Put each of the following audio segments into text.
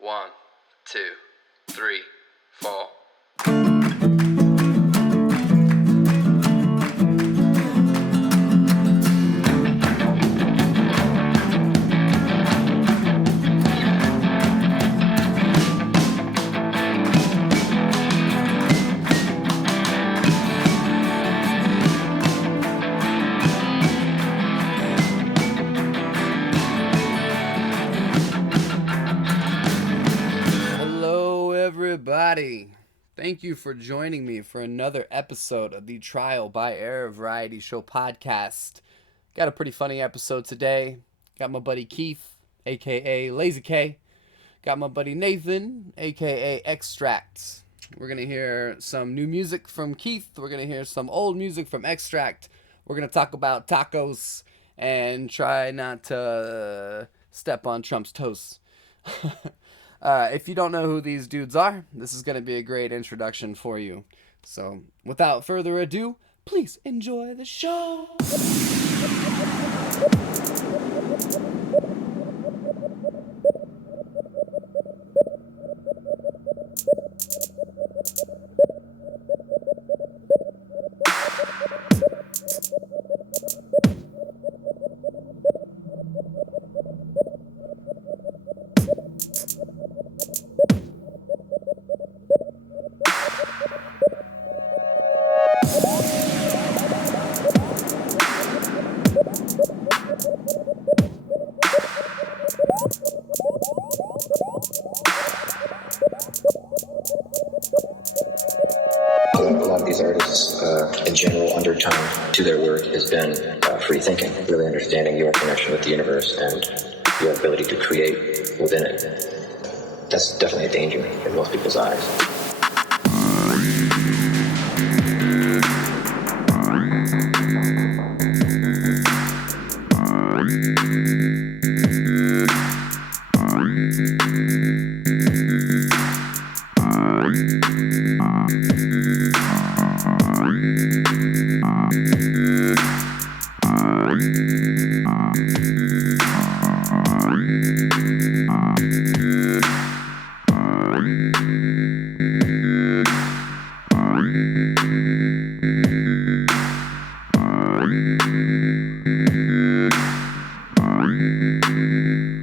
1, 2, 3, 4. Everybody, thank you for joining me for another episode of the Trial by Error Variety Show podcast. Got a pretty funny episode today. Got my buddy Keith, aka Lazy K. Got my buddy Nathan, aka Extract. We're gonna hear some new music from Keith. We're gonna hear some old music from Extract. We're gonna talk about tacos and try not to step on Trump's toes. If you don't know who these dudes are, this is going to be a great introduction for you. So, without further ado, please enjoy the show. A lot of these artists, a general undertone to their work has been free thinking, really understanding your connection with the universe and your ability to create within it. That's definitely a danger in most people's eyes.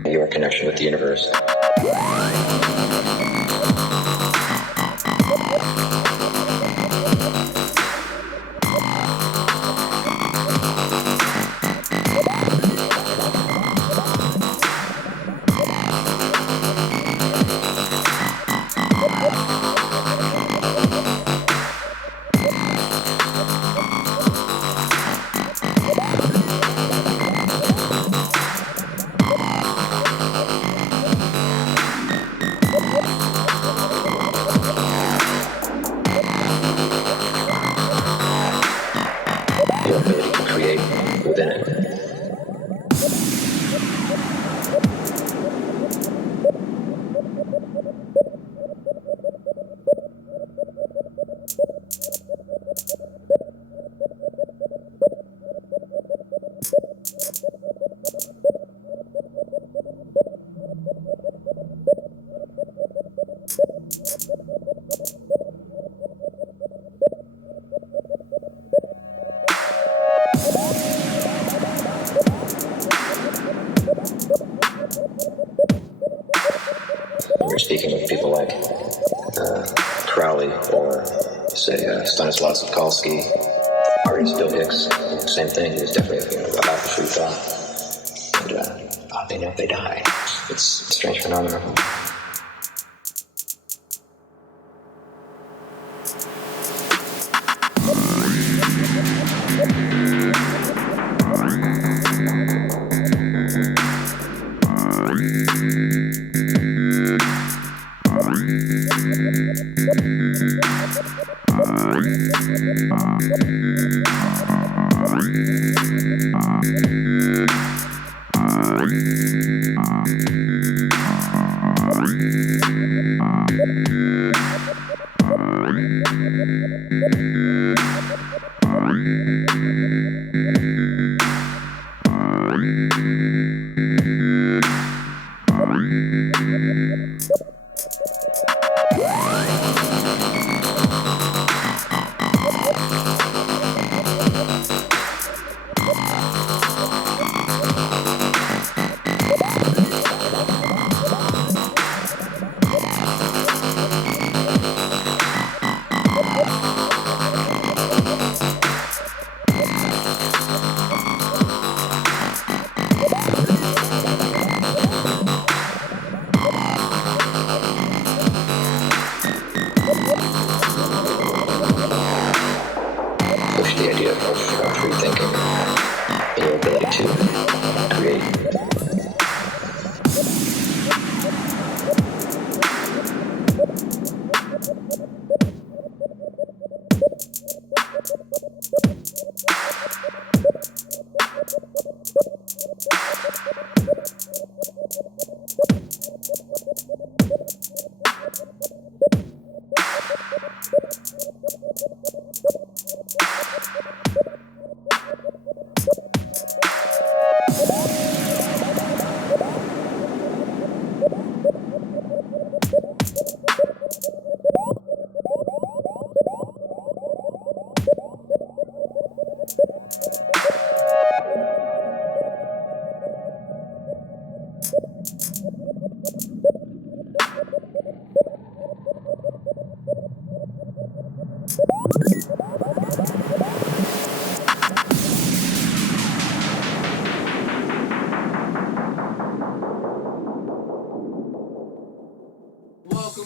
Your connection with the universe. Your ability to create within it. We're speaking with people like Crowley or, say, Stanislav Sokolsky, artist Bill Hicks. Same thing. He was definitely about the free thought. And oddly enough, they die. It's a strange phenomenon.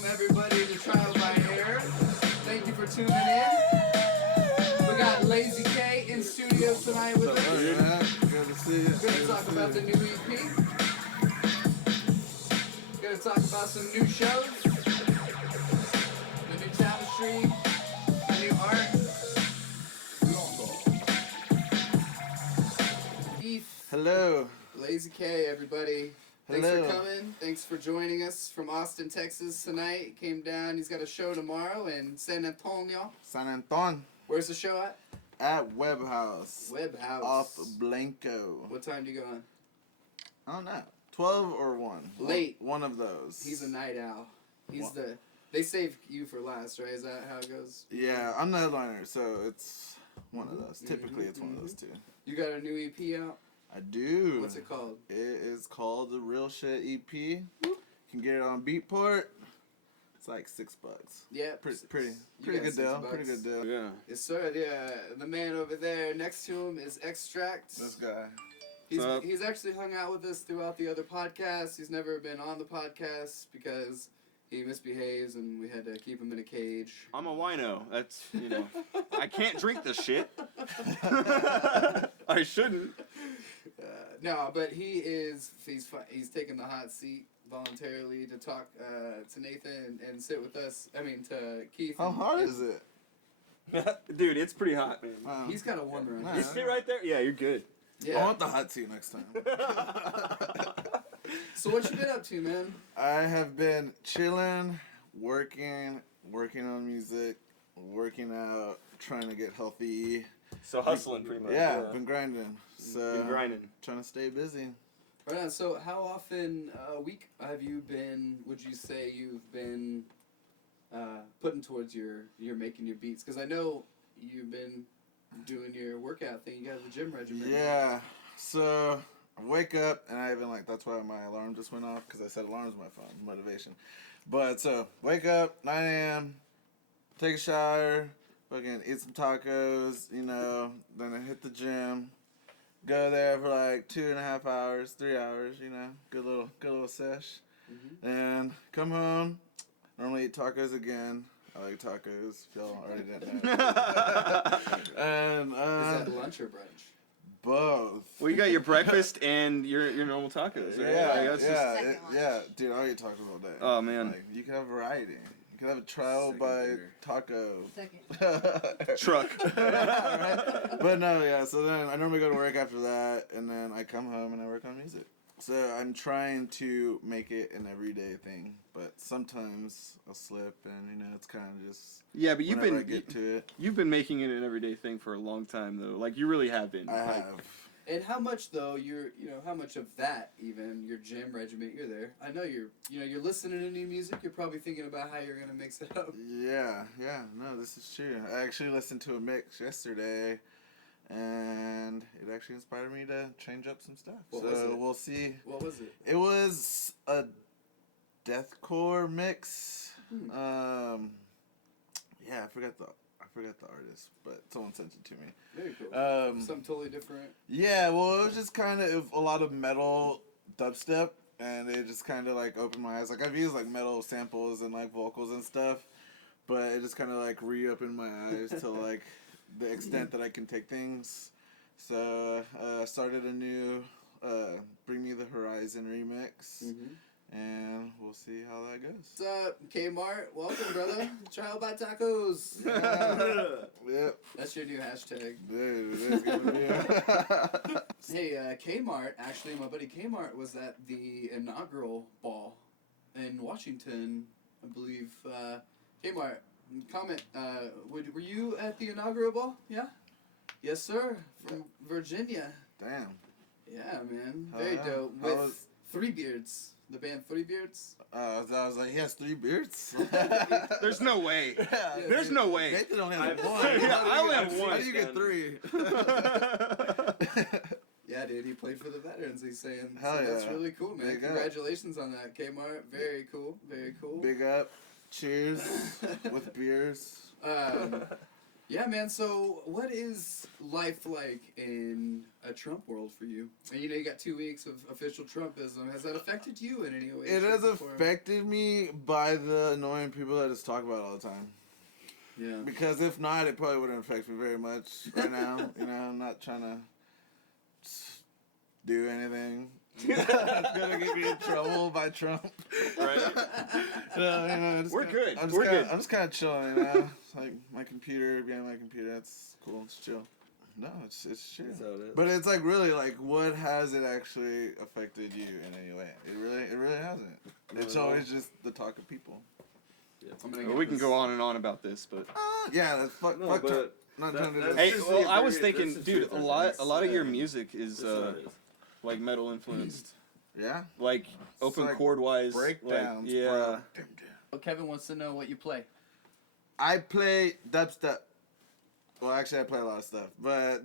Welcome everybody to Trial by Air. Thank you for tuning in. We got Lazy K in studio tonight with us. Good to see you. We're gonna talk about the new EP. Gonna talk about some new shows, the new tapestry, the new art. Keith, Hello. Lazy K, everybody. Thanks Hello. for coming. Thanks for joining us from Austin, Texas tonight. He came down. He's got a show tomorrow in San Antonio. San Anton Where's the show at? at Web House. Web House. Off Blanco. What time do you go on? I don't know. 12 or 1. Late. One of those. He's a night owl. He's What? They save you for last, right? Is that how it goes? Yeah, I'm the headliner, so it's one of those. Typically, it's one of those two. You got a new EP out? I do. What's it called? It is called the Real Shit EP. You can get it on Beatport. It's like $6. Yeah. Pretty You got good deal. $6. Pretty good deal. Yeah. Yes, sir. Yeah. The man over there next to him is Extract. This guy. He's actually hung out with us throughout the other podcasts. He's never been on the podcast because he misbehaves and we had to keep him in a cage. I'm a wino. That's, I can't drink this shit. I shouldn't. No, but he's taken the hot seat voluntarily to talk to Nathan and sit with us. I mean, to Keith. How hard is it? Dude, it's pretty hot, man. He's got a wonder on Nah. You his. sit right there? Yeah, you're good. I Yeah. want the hot seat next time. So what you been up to, man? I have been chilling, working on music, working out, trying to get healthy. So hustling pretty much. Yeah, been grinding. So Been grinding. trying to stay busy. Right on. So how often a week have you been? Would you say you've been putting towards your making your beats? Because I know you've been doing your workout thing. You got the gym regimen. Yeah. So I wake up and I even that's why my alarm just went off because I set alarms on my phone, motivation. But so wake up 9 a.m. Take a shower, fucking eat some tacos, then I hit the gym. Go there for like 2.5 hours, 3 hours, good little sesh. Mm-hmm. And come home, normally eat tacos again. I like tacos, if y'all already didn't know. And Is that lunch or brunch? both. Well, you got your breakfast and your normal tacos, right? Like, that's just- Dude, I'll eat tacos all day. Oh, man. Like, you can have variety. You can have a trial Second by beer. taco. Second. Truck. Right? But no, yeah, so then I normally go to work after that, and then I come home and I work on music. So I'm trying to make it an everyday thing, but sometimes I'll slip, and it's kind of just Yeah, but whenever I get to it. you've been making it an everyday thing for a long time, though. Like, you really have been. I Like, have. And how much though how much of that even your gym regimen you're there? I know you're listening to new music. You're probably thinking about how you're gonna mix it up. Yeah, no, this is true. I actually listened to a mix yesterday, and it actually inspired me to change up some stuff. What so was it? we'll see. What was it? It was a deathcore mix. Yeah, I forgot the artist, but someone sent it to me. Very cool. Um, Something totally different. Yeah, well, it was just kind of a lot of metal dubstep, and it just kind of opened my eyes. Like I've used metal samples and vocals and stuff, but it just kind of re-opened my eyes to the extent that I can take things. So I started a new Bring Me the Horizon remix, and we'll see how that goes. What's up, Kmart? Welcome, brother. Trial by tacos. Yep, That's your new hashtag. dude, it is gonna be. Hey, Kmart. Actually, my buddy Kmart was at the inaugural ball in Washington, I believe. Kmart, comment. Were you at the inaugural ball? Yeah. Yes, sir. From Virginia. Damn. Yeah, man. Oh, Very yeah. dope. How With was- Three Beards. The band Three Beards. I was like, he has 3 beards? There's no way. Yeah, There's no way. Nathan only has I've- one. Yeah, I only have How one. do you get 3? Yeah, dude, he played for the veterans, he's saying. Hell So that's yeah. really cool, man. Big up. Congratulations on that, Kmart. Very cool, very cool. Big up. Cheers with beers. Yeah, man. So, what is life like in a Trump world for you? And you got 2 weeks of official Trumpism. Has that affected you in any way? It shape, has or form? affected me by the annoying people that just talk about it all the time. Yeah. Because if not, it probably wouldn't affect me very much right now. I'm not trying to do anything. It's gonna get me in trouble by Trump. Right? We're good. I'm just kind of chilling. It's like my computer, behind my computer. That's cool. It's chill. No, it's chill. That's how it is. But it's like really like, what has it actually affected you in any way? It really hasn't. It's always just the talk of people. Yeah. Well, we can go on and on about this, but Yeah, that's fuck Trump. Not trying to do hey, this. well, I was thinking, dude, a lot of your music is like metal influenced, Yeah. like open like chord wise, Breakdowns. like, yeah. Bro. Well, Kevin wants to know what you play. I play dubstep. Well, actually, I play a lot of stuff, but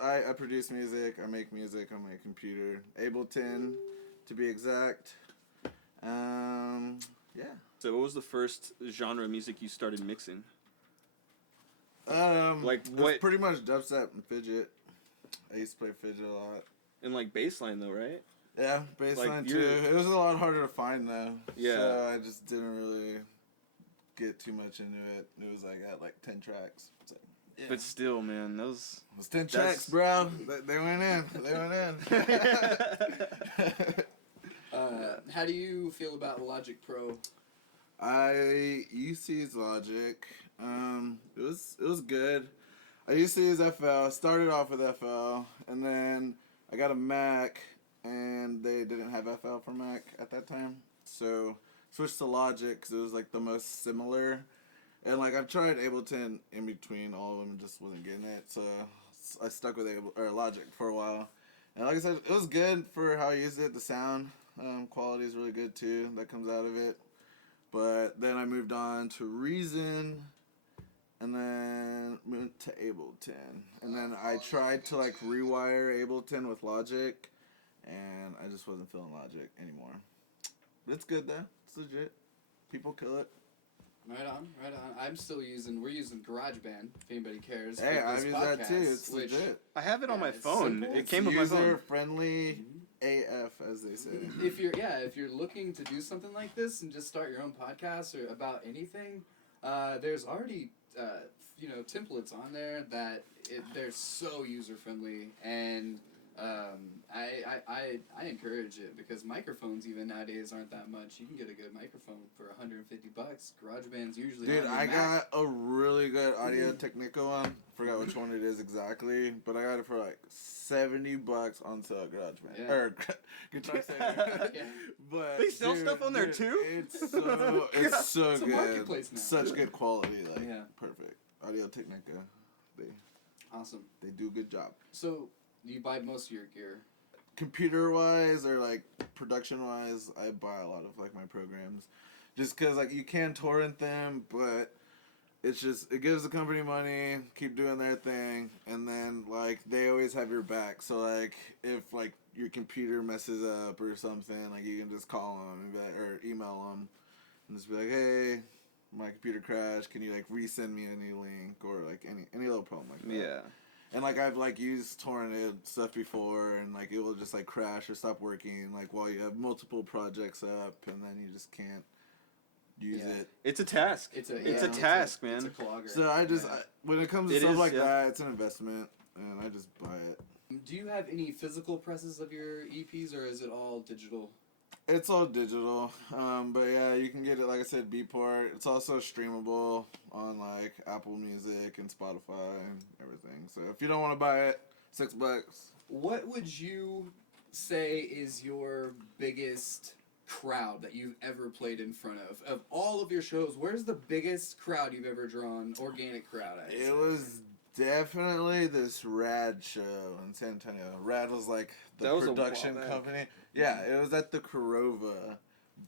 I produce music. I make music on my computer, Ableton, to be exact. Yeah. So, what was the first genre of music you started mixing? Like what- it's pretty much dubstep and fidget. I used to play fidget a lot. And like bassline though, right? Yeah, bassline Like, too. you're- It was a lot harder to find though. Yeah. So I just didn't really get too much into it. It was like at like 10 tracks. It's like, yeah. But still, man, those. It was 10 That's- tracks, bro. They went in. They went in. How do you feel about Logic Pro? I used to use Logic. It was good. I used to use FL. Started off with FL, and then I got a Mac, and they didn't have FL for Mac at that time, so switched to Logic because it was like the most similar. And like I've tried Ableton in between all of them, and just wasn't getting it. So I stuck with Logic for a while. And like I said, it was good for how I used it. The sound quality is really good too. That comes out of it. But then I moved on to Reason, and then moved to Ableton. And then I tried to like rewire Ableton with Logic, and I just wasn't feeling Logic anymore. But it's good though. It's legit. People kill it. Right on. We're using GarageBand, if anybody cares. Hey, for I this use that too. podcast, It's which- legit. I have it on my it's phone. simple. It came with my User phone. friendly AF, as they say. If you're looking to do something like this and just start your own podcast or about anything, there's already templates on there that they're so user friendly, and I encourage it because microphones even nowadays aren't that much. You can get a good microphone for $150. GarageBand's usually Dude, on your I Mac. got a really good Audio Technica one. Forgot which one it is exactly, but I got it for like $70 on sale at GarageBand. Yeah. Or Guitar Center. Yeah. But They sell stuff on there too? It's so It's a good. marketplace now. Such good quality, like Yeah. perfect. Audio Technica. Awesome. They do a good job. So you buy most of your gear. Computer wise or like production wise, I buy a lot of like my programs, just because like you can torrent them, but it's just it gives the company money, keep doing their thing, and then like they always have your back. So like if like your computer messes up or something, like you can just call them and be like, or email them and just be like, hey, my computer crashed. Can you like resend me any link or like any little problem like that? Yeah. And like I've like used torrented stuff before, and like it will just like crash or stop working like while you have multiple projects up, and then you just can't use Yeah. it. It's a task. It's a task, man. It's a clogger. So I just Yeah. when it comes to It stuff is, like yeah. that, it's an investment, and I just buy it. Do you have any physical presses of your EPs, or is it all digital? It's all digital, but yeah, you can get it like I said, Beatport. It's also streamable on like Apple Music and Spotify and everything. So if you don't want to buy it, $6. What would you say is your biggest crowd that you've ever played in front of? Of all of your shows, where's the biggest crowd you've ever drawn? Organic crowd, I'd say. It was definitely this Rad show in San Antonio. Rad was like the That was a production while back. company. Yeah, it was at the Corova,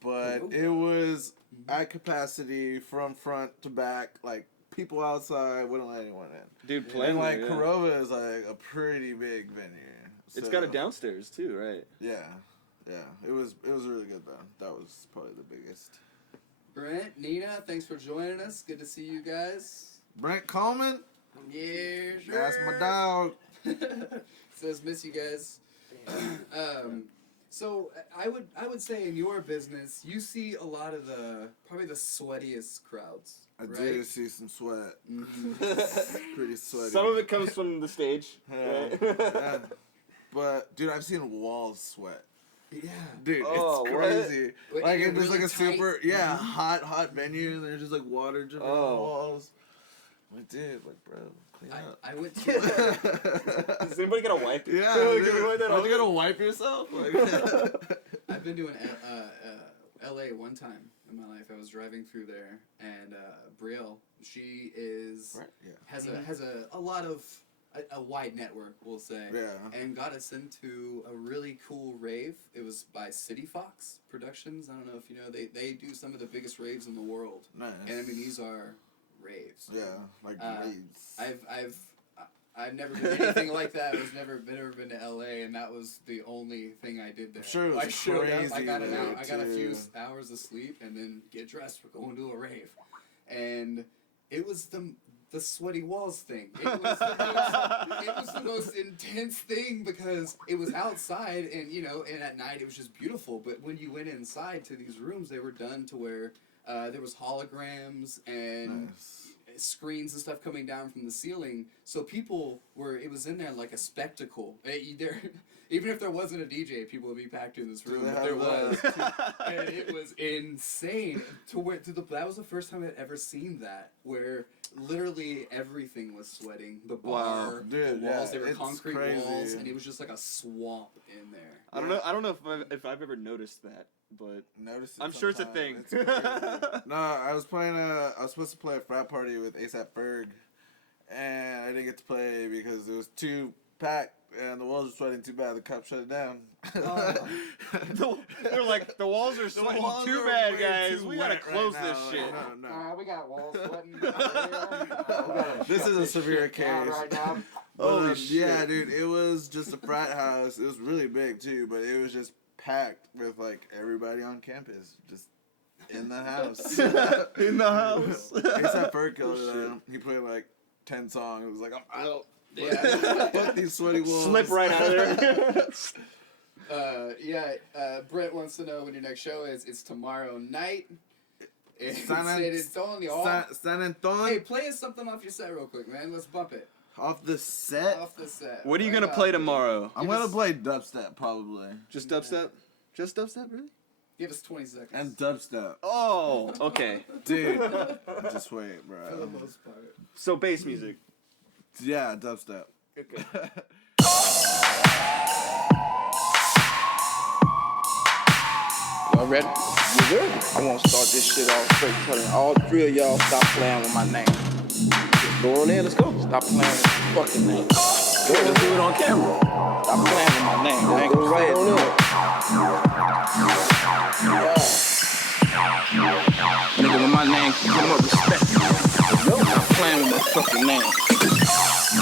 but Corova. it was at capacity from front to back. Like people outside wouldn't let anyone in. Dude, playing And like there, yeah. Corova is like a pretty big venue. It's So, got a downstairs too, right? Yeah, it was really good though. That was probably the biggest. Brent, Nina, thanks for joining us. Good to see you guys. Brent Coleman. Yeah, sure. That's my dog. Says miss you guys. So I would say in your business you see a lot of probably the sweatiest crowds. I right? do see some sweat. Mm-hmm. Pretty sweaty. Some of it comes from the stage. Yeah. Right? Yeah. But dude, I've seen walls sweat. Yeah. Dude, Oh, it's what? crazy. Wait, Like you're it's just really like a tight? super hot venue, and there's just like water dripping on the walls. I'm like, dude, like, bro, clean up. I went to. Is anybody gonna wipe? Yeah, Can dude. we wipe that Aren't off? you gonna wipe yourself? Like, I've been doing L.A. one time in my life. I was driving through there, and Brielle, she is has a lot of a wide network, we'll say. Yeah. And got us into a really cool rave. It was by City Fox Productions. I don't know if you know, they do some of the biggest raves in the world. Nice. And I mean, these are raves. Yeah, like raves. I've never been to anything like that. I was never been to LA, and that was the only thing I did there. I'm sure it was I showed up, I crazy got an there, hour, I got a few too. hours of sleep, and then get dressed for going to a rave, and it was the sweaty walls thing. It was the most intense thing because it was outside, and and at night it was just beautiful. But when you went inside to these rooms, they were done to where there was holograms and. Nice. Screens and stuff coming down from the ceiling, so people it was in there like a spectacle. Even if there wasn't a DJ, people would be packed in this room. But there was, and it was insane. That was the first time I'd ever seen that, where literally everything was sweating. The bar, Dude, the walls, yeah, they were it's concrete crazy. walls, and it was just like a swamp in there. I don't know if I've ever noticed that, but Notice it I'm sure it's a thing. sometime. It's crazy. No, I was supposed to play a frat party with ASAP Ferg, and I didn't get to play because it was too packed and the walls were sweating too bad. The cops shut it down. They're like, the walls are sweating too bad, guys. We gotta close this shit. No. We got walls sweating. This is a severe case. Right now. Holy shit. Yeah, dude, it was just a frat house. It was really big too, but it was just packed with like everybody on campus, just in the house. In the house. ASAP Ferg killed it. He played like 10 songs. It was like, I'm out. Yeah. Fuck these sweaty walls. Slip right out of there. Brett wants to know when your next show is. It's tomorrow night. It's San Antonio. San Antonio. Hey, play us something off your set real quick, man. Let's bump it. Off the set? Off the set. What are you Right gonna now. play tomorrow? I'm going to play dubstep, probably. Just dubstep? Just dubstep, really? Give us 20 seconds. And dubstep. Oh, okay. Dude, just wait, For the bro. most part. So bass music. Yeah, dubstep. Okay. Y'all ready? You ready? I want to start this shit off straight, telling all three of y'all stop playing with my name. Go on there, let's go. Stop playing with my fucking name. Go ahead, let's do it on camera. Stop playing with my name. I ain't gonna say it. Nigga, when my name come up, respect me. Stop playing with my fucking name.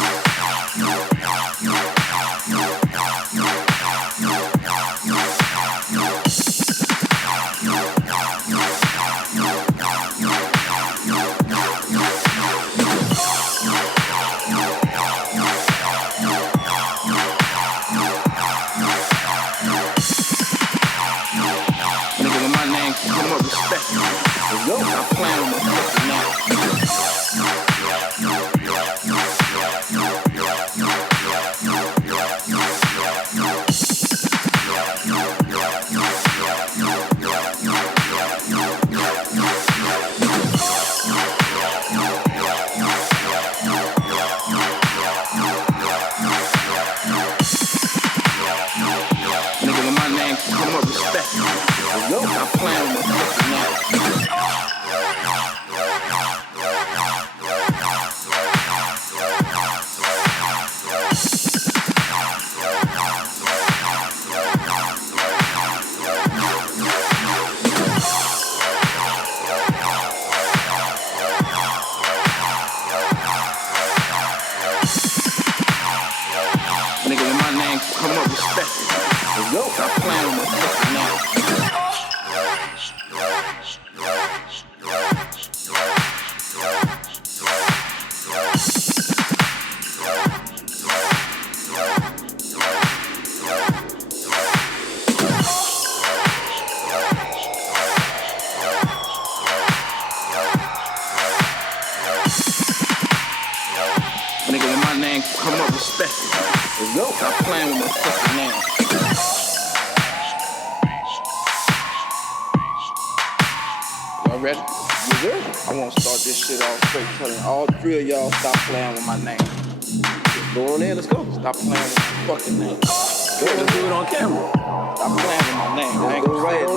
Nigga, when my name come up, respect me. Stop playing with my fucking name. Nigga, when my name come up, respect me. Stop playing with my fucking name. Y'all ready? You ready? I want to start this shit off straight telling all 3 of y'all stop playing with my name. Go on in, let's go. Stop playing with my fucking name. Go on, let's do it on camera. Stop playing with my name. I ain't gonna say it.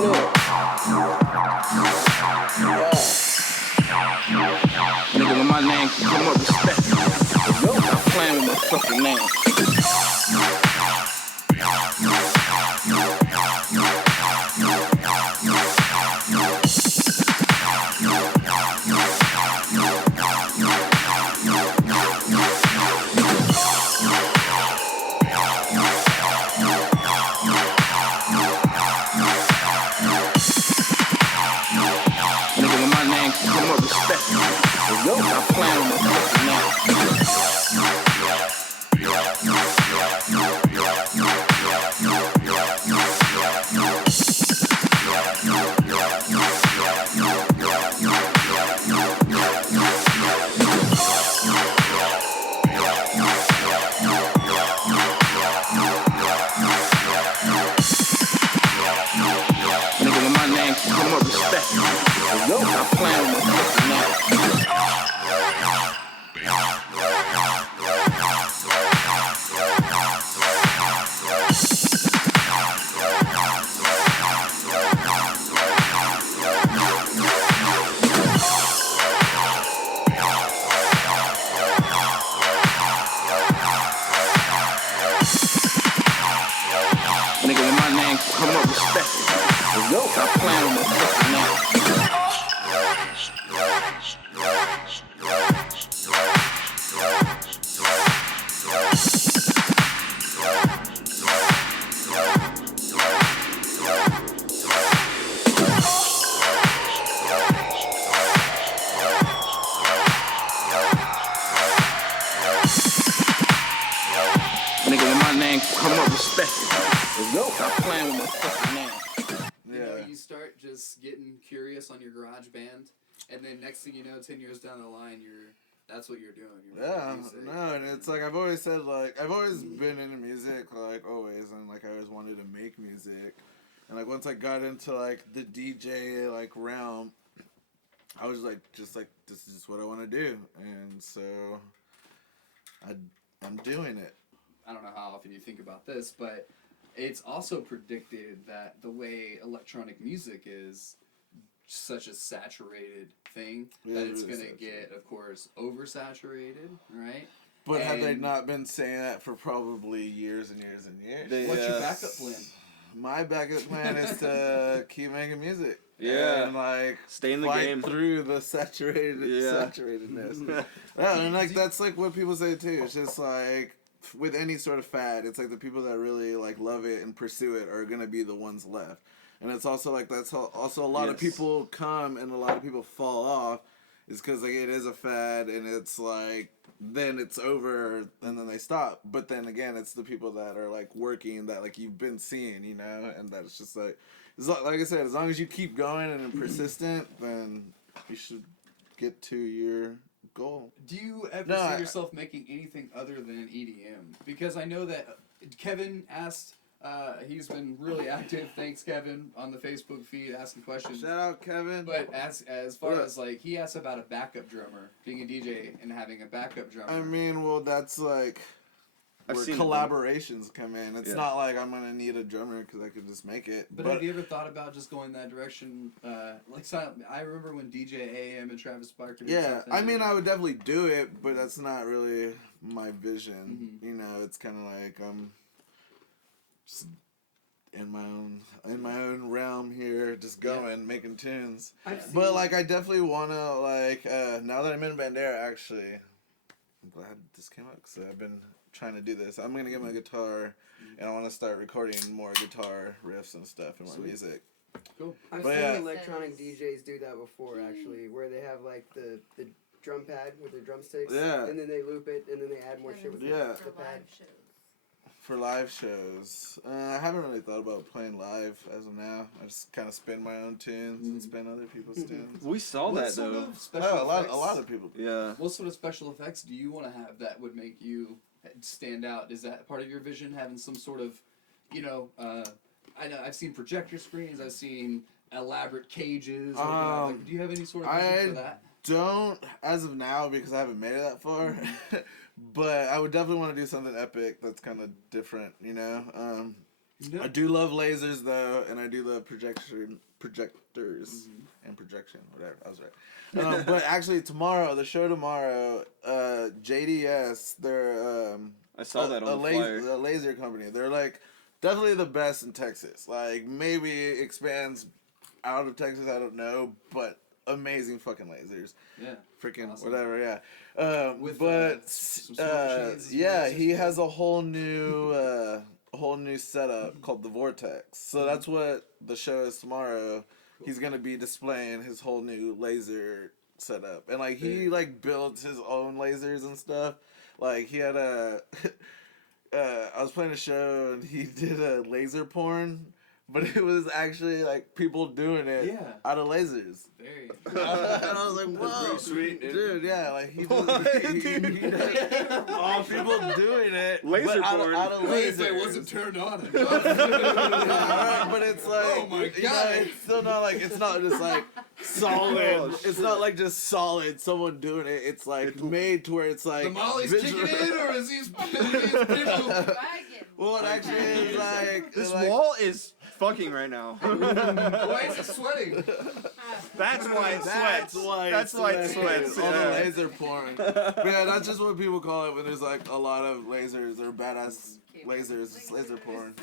Nigga, when my name come up, respect me. Yo, stop playing with my fucking name. Yo, stop playing with my fucking name. Nigga, when my name come up, respect me. Yo, stop playing with my fucking name. Nigga, when my name come up, respect it. Yo, stop playing with my fucking name. Nigga, when my name come up, respect it. Yo, stop playing with my fucking name. You know, you start just getting curious on your garage band, and then next thing you know, 10 years down the line, that's what you're doing. You're making music. No, and it's like I've always said, like I've always been into music, like always, and like I always wanted to make music, and like once I got into like the DJ like realm, I was like just like this is just what I want to do, and so I'm doing it. I don't know how often you think about this, but it's also predicted that the way electronic music is such a saturated thing, that it's really going to get, of course, oversaturated, right? But have they not been saying that for probably years and years and years? What's your backup plan? My backup plan is to keep making music. Yeah. And like stay in the fight game through the saturatedness. Yeah, and like that's like what people say too. It's just like with any sort of fad, it's like the people that really like love it and pursue it are gonna be the ones left. And it's also like that's how also a lot of people come and a lot of people fall off, is because like it is a fad and it's like then it's over and then they stop. But then again, it's the people that are like working that like you've been seeing, you know, and that's just like I said, as long as you keep going and persistent, then you should get to your goal. Do you ever see yourself making anything other than EDM? Because I know that Kevin asked, he's been really active, thanks Kevin, on the Facebook feed asking questions. Shout out Kevin. But as far as like, he asked about a backup drummer, being a DJ and having a backup drummer. I mean, well, that's like where collaborations come in. It's not like I'm gonna need a drummer because I could just make it. But have you ever thought about just going that direction? Like I remember when DJ AM and Travis Barker did something. I mean, I would definitely do it, but that's not really my vision. You know, it's kind of like I'm just in my own realm here, just going, making tunes. But like, I definitely wanna like now that I'm in Bandera, actually, I'm glad this came up because I've been trying to do this. I'm gonna get my guitar, and I want to start recording more guitar riffs and stuff in my music. Cool. I've seen electronic DJs do that before, actually, where they have like the drum pad with their drumsticks, and then they loop it, and then they add more shit with the pad. For live shows, I haven't really thought about playing live as of now. I just kind of spin my own tunes and spin other people's tunes. We saw that though. A lot of people. Yeah. What sort of special effects do you want to have that would make you stand out? Is that part of your vision, having some sort of, I know I've seen projector screens, I've seen elaborate cages? Like, do you have any sort of vision for that? Don't as of now because I haven't made it that far. But I would definitely want to do something epic that's kind of different, you know. I do love lasers though, and I do love projectors and projection, whatever. I was right. But actually, the show tomorrow, JDS, they're I saw that on the flyer. A laser company. They're like definitely the best in Texas. Like maybe expands out of Texas, I don't know, but amazing fucking lasers. Yeah. Freaking awesome. whatever, yeah. He has a whole new setup called the Vortex. So that's what the show is tomorrow. Cool. He's gonna be displaying his whole new laser setup, and like he like builds his own lasers and stuff. Like he had I was playing a show and he did a laser porn. But it was actually like people doing it out of lasers. Very. And I was like, whoa, pretty sweet, dude. Yeah, like he all people doing it, laser porn out of lasers. It wasn't turned on. But it's like, oh my god, it's still not like it's not just like solid. It's not like just solid. Someone doing it. It's like made to where it's like the Molly's kicking in, or is these people? Well, it actually is like this wall is fucking right now. Why is it sweating? That's why it sweats. That's why it sweats. All the laser porn. But yeah, that's just what people call it when there's like a lot of lasers or badass lasers. It's laser porn.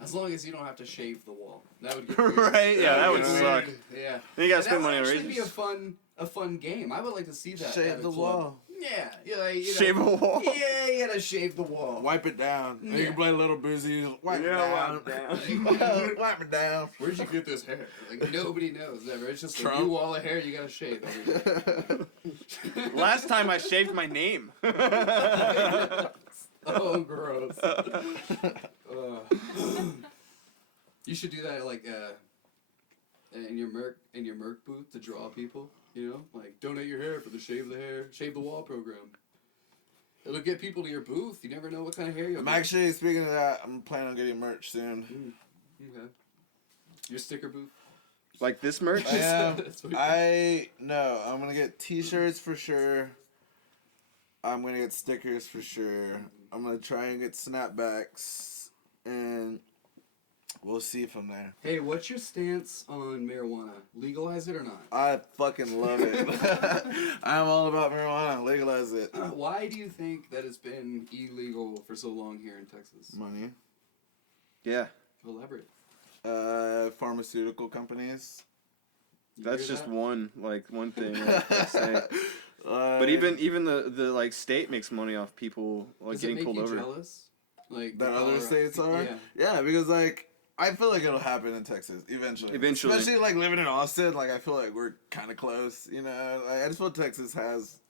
As long as you don't have to shave the wall. That would get weird. Right? Yeah, that would suck. Yeah. Then you gotta spend money on razors. razors. That would actually be a fun game. I would like to see that. Shave the wall. Yeah, like, shave a wall. Yeah, you gotta shave the wall. Wipe it down. And you can play Little Boozy. Wipe it down. Wipe it down. Where'd you get this hair? Like nobody knows ever. It's just Trump. a new wall of hair you gotta shave. Last time I shaved my name. Oh, gross. You should do that like in your Merc booth to draw people. You know, like donate your hair for the Shave the Wall program. It'll get people to your booth. You never know what kind of hair you'll get. Actually, speaking of that, I'm planning on getting merch soon. Okay. Your sticker booth? Like this merch? I'm gonna get t-shirts for sure. I'm gonna get stickers for sure. I'm gonna try and get snapbacks, and we'll see from there. Hey, what's your stance on marijuana? Legalize it or not? I fucking love it. I'm all about marijuana. Legalize it. Why do you think that it's been illegal for so long here in Texas? Money. Yeah. Elaborate. Pharmaceutical companies. That's just one thing. But even the like state makes money off people like getting pulled over. Jealous? Like that other states are? Yeah, because like I feel like it'll happen in Texas eventually. Especially like living in Austin, like I feel like we're kind of close, you know. Like, I just feel Texas has.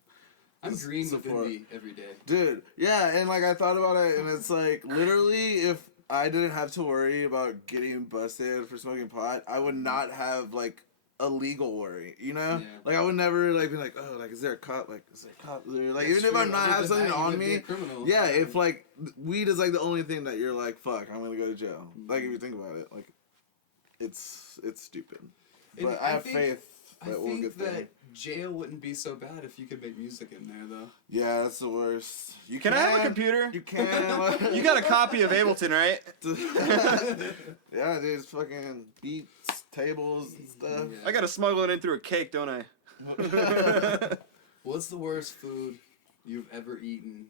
I'm green within me every day. Dude, yeah, and like I thought about it, and it's like literally if I didn't have to worry about getting busted for smoking pot, I would not have like a legal worry, you know? Yeah. Like I would never like be like, oh, like is there a cop? Like is there a cop there? Like even if I'm not have something on me, yeah, if like weed is like the only thing that you're like, fuck, I'm gonna go to jail. Like if you think about it, like it's stupid. But I have faith that we'll get there. That jail wouldn't be so bad if you could make music in there, though. Yeah, that's the worst. You can I have a computer? You can. You got a copy of Ableton, right? Yeah, dude, it's fucking beats, tables, and stuff. Yeah. I gotta smuggle it in through a cake, don't I? What's the worst food you've ever eaten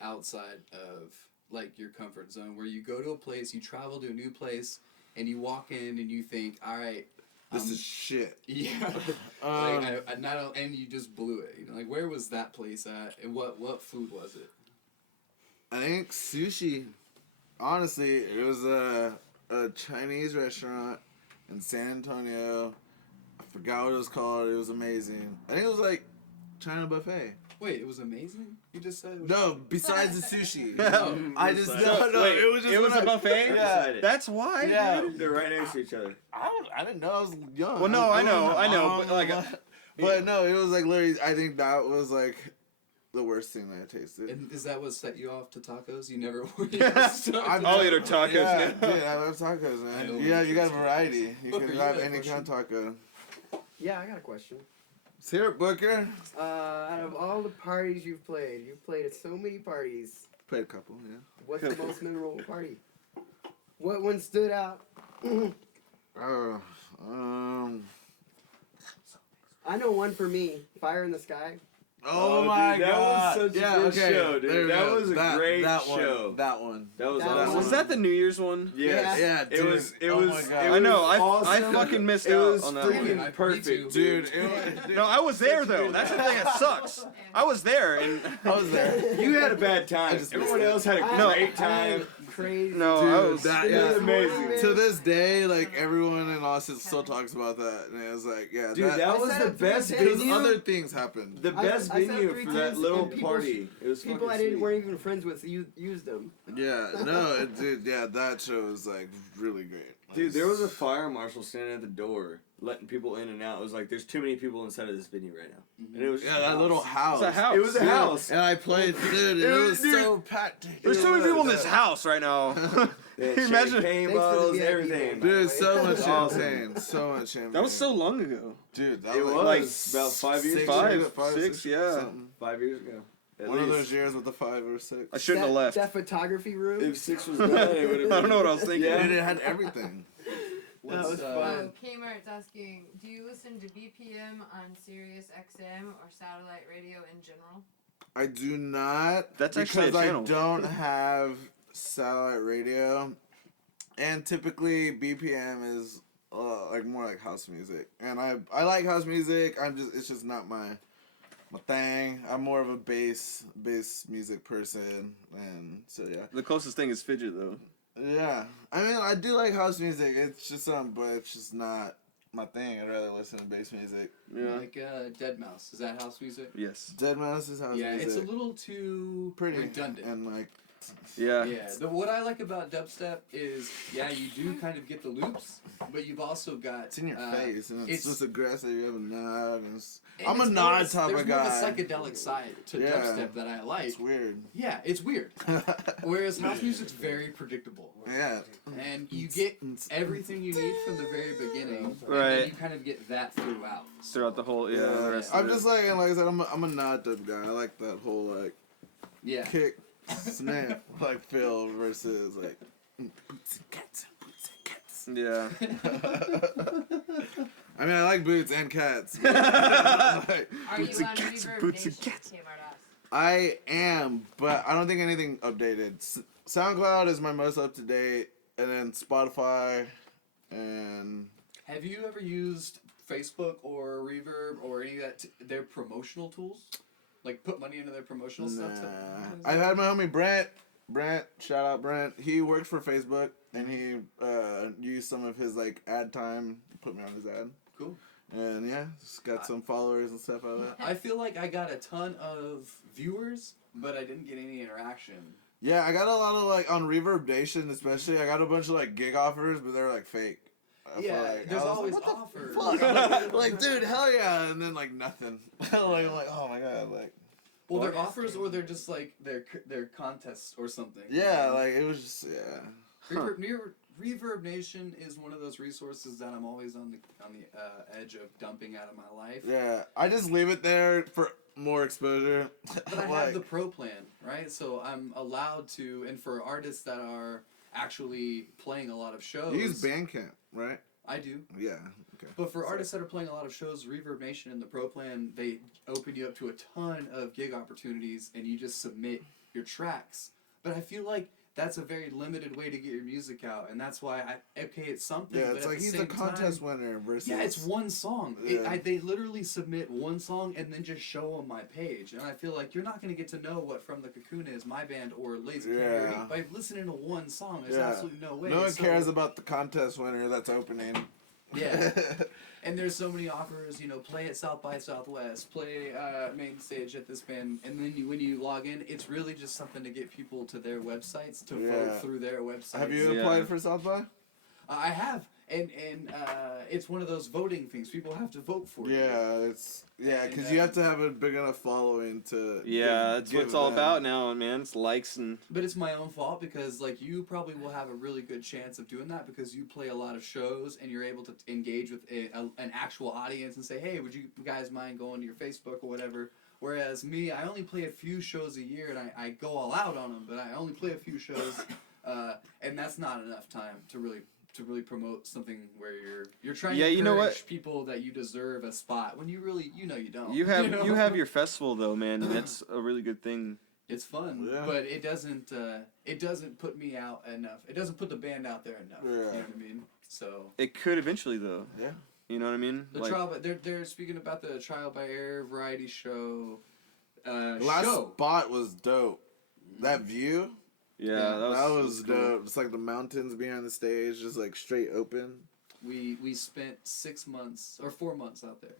outside of like your comfort zone? Where you go to a place, you travel to a new place, and you walk in and you think, all right. This is shit. Yeah. And you just blew it. You know, like where was that place at, and what food was it? I think sushi. Honestly, it was a Chinese restaurant in San Antonio. I forgot what it was called. It was amazing. I think it was like China buffet. Wait, it was amazing? You just said it was no, besides the sushi. I just Wait, it was just it was a buffet? Yeah. That's why? Yeah. Dude? They're right next to each other. I didn't know. I was young. Well, no, I know, but like but no, it was like literally I think that was like the worst thing that I tasted. And is that what set you off to tacos? You never I'll eat our tacos Yeah, now. dude, I love tacos, man. I Yeah, don't you got taste variety. You Booker, can you have got a any kind of taco. Yeah, I got a question. Let's hear it, Booker. Out of all the parties you've played at so many parties. Played a couple, yeah. What's the most memorable party? What one stood out? I know one for me. Fire in the Sky. Oh, dude, my that God. was such a yeah, good okay. show, dude. There we That go. was a great show. That one. That was That awesome. one. Was that the New Year's one? Yes. Yeah, It dude. was. It Oh was. my God. I know. I awesome. fucking missed It out was on that freaking one. Me perfect. too. Dude, No, I was there though. That's the thing that sucks. I was there, and I was there. You had a bad time. just Everyone missed it. else had a I great had time. Crazy. no, I Dude, was. that It was is amazing. To this day, like everyone in Austin still talks about that, and it was like, yeah, Dude, that I was set the up three best tents. because venue. other things happened. The best I set venue three for that tents little and people- party. It was People fucking sweet. weren't even friends with used them. Yeah, no, it did. Yeah, that show was like really great. Dude, there was a fire marshal standing at the door, letting people in and out. It was like, there's too many people inside of this venue right now. And it was just Yeah, that little house. It's a house. It was a Dude, house. and I played, dude. It was Dude, so packed. There's too many people in this house right now. They had Can you imagine? champagne Thanks for the bottles, VIP, everything. man. Dude, so much Awesome. champagne. So much champagne. That was so long ago. Dude, that It was was about 5 years six ago. Five, six, yeah. something. 5 years ago. At One of least. those years with the 5 or 6. I shouldn't have left. That photography room. If 6 was done, it would have I don't know what I was thinking. Yeah. Dude, it had everything. That was What's, fun. Kmart's asking, do you listen to BPM on Sirius XM or satellite radio in general? I do not. That's actually a because channel. I don't have satellite radio, and typically BPM is like more like house music, and I like house music. It's just not my thing. I'm more of a bass music person, and so yeah. The closest thing is fidget though. Yeah, I mean I do like house music. It's just but it's just not my thing. I'd rather listen to bass music. Yeah. Like Dead Mouse. Is that house music? Yes. Dead Mouse is house Yeah, music. it's a little too pretty redundant. and like Yeah. Yeah, what I like about dubstep is, yeah, you do kind of get the loops, but you've also got... it's in your face, and it's it's- just aggressive. You have a nod, and and I'm a it's more nod of type there's of more guy. of a psychedelic side to Yeah. dubstep that I like. It's weird. Yeah, it's weird. Whereas house music's very predictable. Yeah. And you get everything you need from the very beginning, and Right. then you kind of get that throughout. Throughout the whole, the rest I'm of just it. like I said, I'm a nod type guy. I like that whole like Yeah. kick, snap, like feel versus like boots and cats, boots and cats. Yeah. I mean, I like boots and cats. but, like, Are you on Reverb Nation? Kmart asked. I am, but I don't think anything updated. SoundCloud is my most up to date, and then Spotify, and Have you ever used Facebook or Reverb or any of that, their promotional tools? Like put money into their promotional stuff? nah. I've had my homie Brent, shout out Brent. He worked for Facebook, and he used some of his like ad time to put me on his ad. Cool. And yeah, just got some followers and stuff out of that. I feel like I got a ton of viewers, but I didn't get any interaction. Yeah, I got a lot of like on Reverb Nation, especially. I got a bunch of like gig offers, but they're like fake. I feel Yeah, like, there's I was always like, what offers. the fuck? Like, dude, hell yeah, and then like nothing. like, I'm like, oh my god, like. Well, they're offers or they're just like they're contests or something. Yeah, like it was just yeah. Reverb Nation is one of those resources that I'm always on the edge of dumping out of my life. Yeah, I just leave it there for more exposure. But I Like, have the pro plan, right? So I'm allowed to, and for artists that are actually playing a lot of shows. you use Bandcamp, right? I do. Yeah. Okay. But for artists that are playing a lot of shows, Reverb Nation and the Pro Plan, they open you up to a ton of gig opportunities and you just submit your tracks. But I feel like that's a very limited way to get your music out, and that's why it's something. Yeah, but it's at like the he's same a contest time, winner versus. yeah, it's one song. Yeah. They literally submit one song and then just show them my page, and I feel like you're not going to get to know what From the Cocoon is, my band, or Lazy Canary Yeah. by listening to one song. There's Yeah. absolutely no way. No one So- cares about the contest winner that's opening. Yeah. And there's so many offers, play at South by Southwest, play main stage at this band, and then when you log in, it's really just something to get people to their websites, to Yeah. vote through their websites. Have you Yeah. applied for South by? I have, and it's one of those voting things. People have to vote for you. Because you have to have a big enough following to. That's what it's all about now, man. It's likes and. But it's my own fault because like you probably will have a really good chance of doing that because you play a lot of shows and you're able to engage with an actual audience and say, hey, would you guys mind going to your Facebook or whatever. Whereas me, I only play a few shows a year and I go all out on them, but I only play a few shows, and that's not enough time to really promote something where you're trying to encourage people that you deserve a spot when you really you don't. You have your festival though, man, and that's a really good thing. It's fun, but it doesn't put me out enough. It doesn't put the band out there enough. You know what I mean? So it could eventually though. Yeah. You know what I mean? The trial, they're speaking about the Trial by Air variety show. The last spot was dope. That view. Yeah, that was dope. It's like the mountains behind the stage, just like straight open. We spent 6 months or 4 months out there.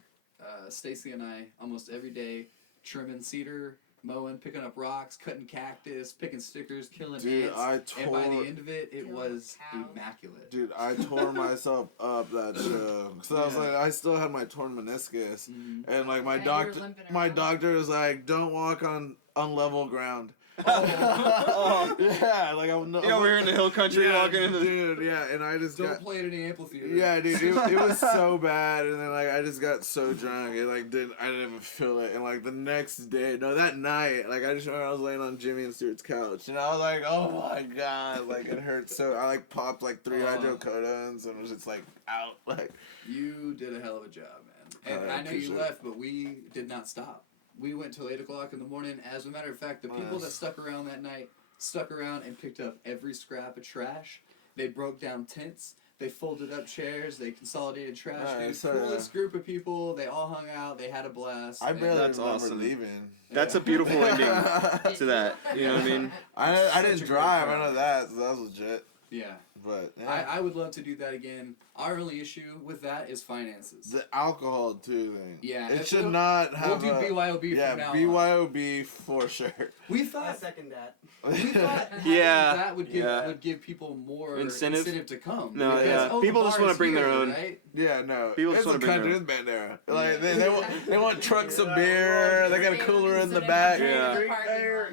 Stacy and I almost every day trimming cedar, mowing, picking up rocks, cutting cactus, picking stickers, killing ants. And by the end of it, it was immaculate. Dude, I tore myself up that show. So I was like, I still had my torn meniscus, and like my doctor was like, don't walk on unlevel ground. Yeah, like I'm not. Yeah, we're in the hill country walking into. Dude, and I just don't play at any amphitheater. Yeah, dude, it was so bad, and then like I just got so drunk, and like I didn't even feel it, and like the next day, that night, like I just remember I was laying on Jimmy and Stuart's couch, and I was like, oh my god, like it hurt so. I like popped like 3 hydrocodones, and was just like out. Like you did a hell of a job, man. And I know you left, but we did not stop. We went till 8 o'clock in the morning. As a matter of fact, the people that stuck around that night stuck around and picked up every scrap of trash. They broke down tents. They folded up chairs. They consolidated trash. The coolest group of people. They all hung out. They had a blast. I barely remember leaving. That's a beautiful ending to that. You know what I mean? I didn't drive. I know that. So that was legit. Yeah. But I would love to do that again. Our only issue with that is finances. The alcohol too thing. Yeah. It should not have. We'll do BYOB from now on. BYOB for sure. We thought. I second that. We thought that would give people more incentive to come. No, because, people just want to bring their own. Right? Yeah, no. People just want to bring their own. Bandera. Like they want trucks of beer. They got a cooler in the back. Yeah.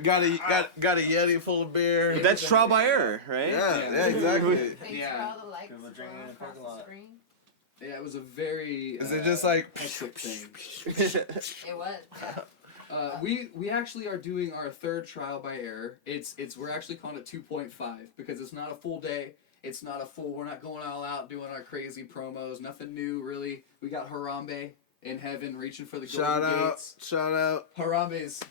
Got a Yeti full of beer. But that's Trial by Air, right? Yeah, exactly. Thanks for all the likes across the screen. Yeah, it was a very. Is it just like hectic thing? It was. Yeah. We actually are doing our third Trial by Air. We're actually calling it 2.5 because it's not a full day. It's not a full. We're not going all out doing our crazy promos. Nothing new really. We got Harambe in heaven reaching for the golden gates. Shout out.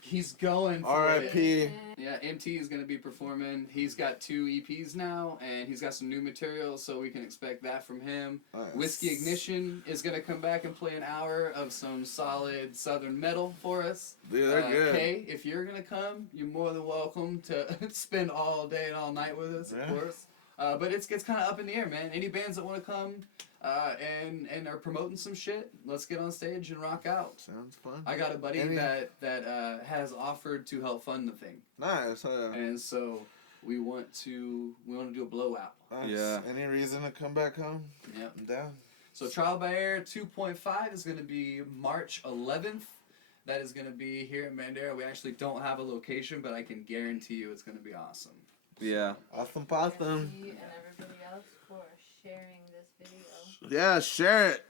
He's going for R.I.P. it. Yeah, MT is going to be performing. He's got 2 EPs now, and he's got some new material, so we can expect that from him. Nice. Whiskey Ignition is going to come back and play an hour of some solid southern metal for us. Dude, they're good. Okay, if you're going to come, you're more than welcome to spend all day and all night with us, of course. But it gets kind of up in the air, man. Any bands that want to come and are promoting some shit, let's get on stage and rock out. Sounds fun. I got a buddy that has offered to help fund the thing. Nice. And so we want to do a blowout. Nice. Yeah. Any reason to come back home? Yep. I'm down. So Trial by Air 2.5 is going to be March 11th. That is going to be here in Bandera. We actually don't have a location, but I can guarantee you it's going to be awesome. Yeah. Awesome. Thank you and everybody else for sharing this video. Yeah, share it.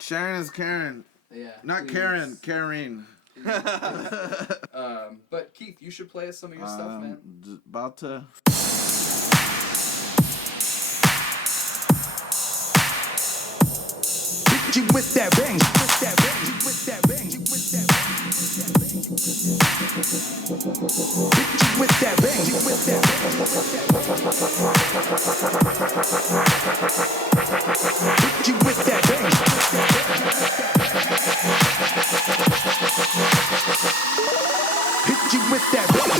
Sharon is Karen. Yeah. Not please. Karen. Karen. But Keith, you should play us some of your stuff, man. About to. You with that bang, with that bang, you with that bang, you with that bang, you with that bang, you with that bang, you with that bang, hit you with that bang.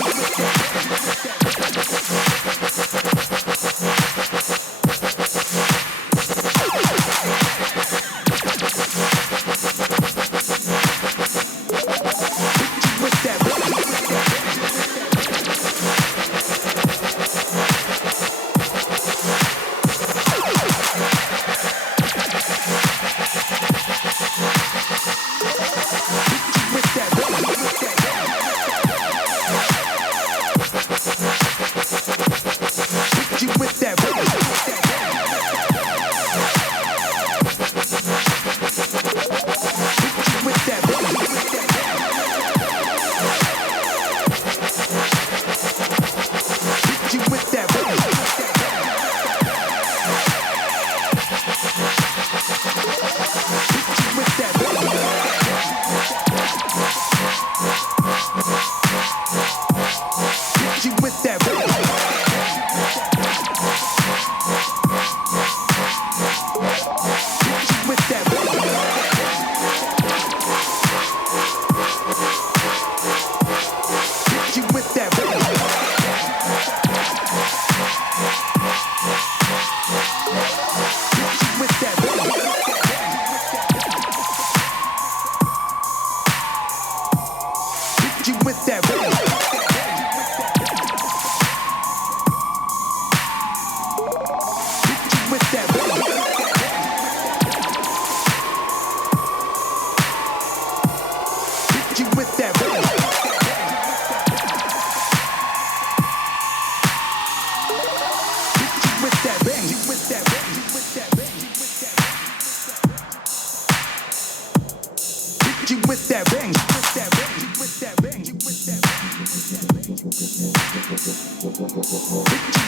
that bang, you with that bang, you with that bang, you with that bang, you with that bang, you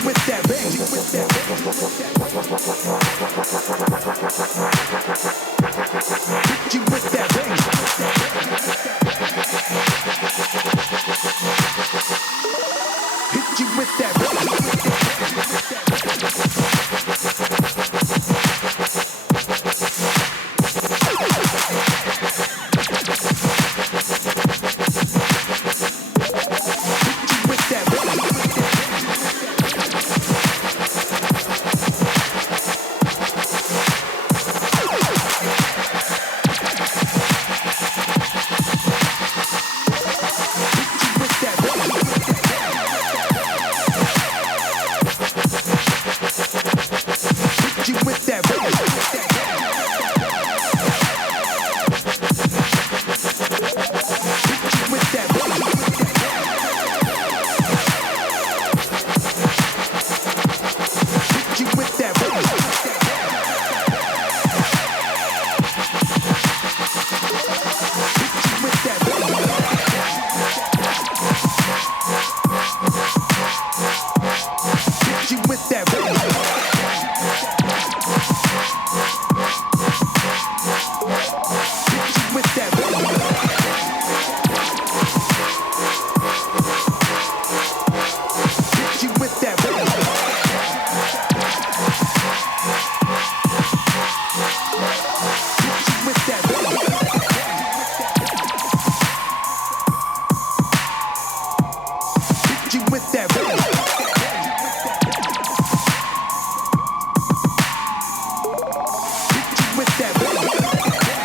with that bang, you with that bang, you with that bang, you with that bang, you with that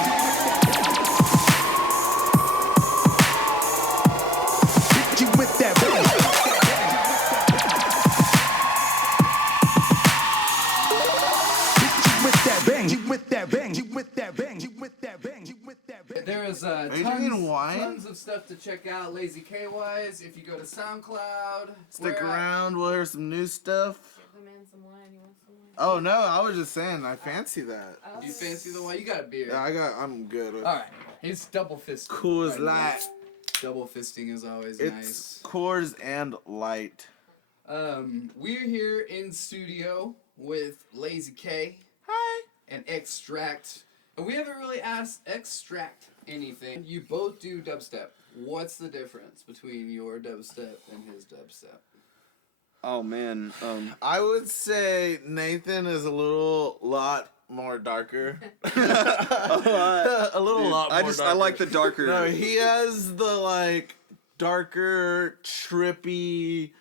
bang, you with that bang, hit you with that bang, you with that bang, you with that There's Are you drinking wine? tons of stuff to check out Lazy K-wise. If you go to SoundCloud. Stick around, we'll hear some new stuff. Give the man some wine. You want some wine? Oh no, I was just saying, I fancy that. You fancy the wine? You got a beer. Yeah, I'm good with Alright. It's double fisting. Coors Light. Double fisting is always It's nice. Coors and Light. We're here in studio with Lazy K. Hi. And Extract. And we haven't really asked Extract anything. You both do dubstep. What's the difference between your dubstep and his dubstep? Oh man, I would say Nathan is a lot more darker. a lot more I darker. like the darker. No, he has the like darker, trippy,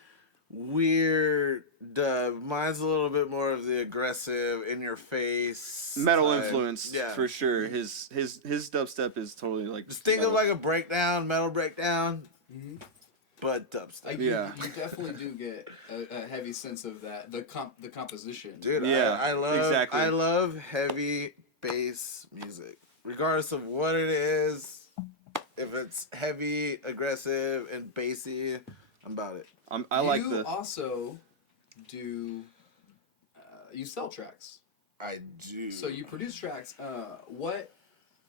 weird dub. Mine's a little bit more of the aggressive, in your face metal type. influence, Yeah, for sure. His dubstep is totally like. Just think of like a breakdown, metal breakdown, but dubstep. Like Yeah. you definitely do get a heavy sense of that. The composition. Dude, Yeah, I love exactly. I love heavy bass music, regardless of what it is. If it's heavy, aggressive, and bassy, I'm about it. I like you the. also do. You sell tracks. I do. So you produce tracks. What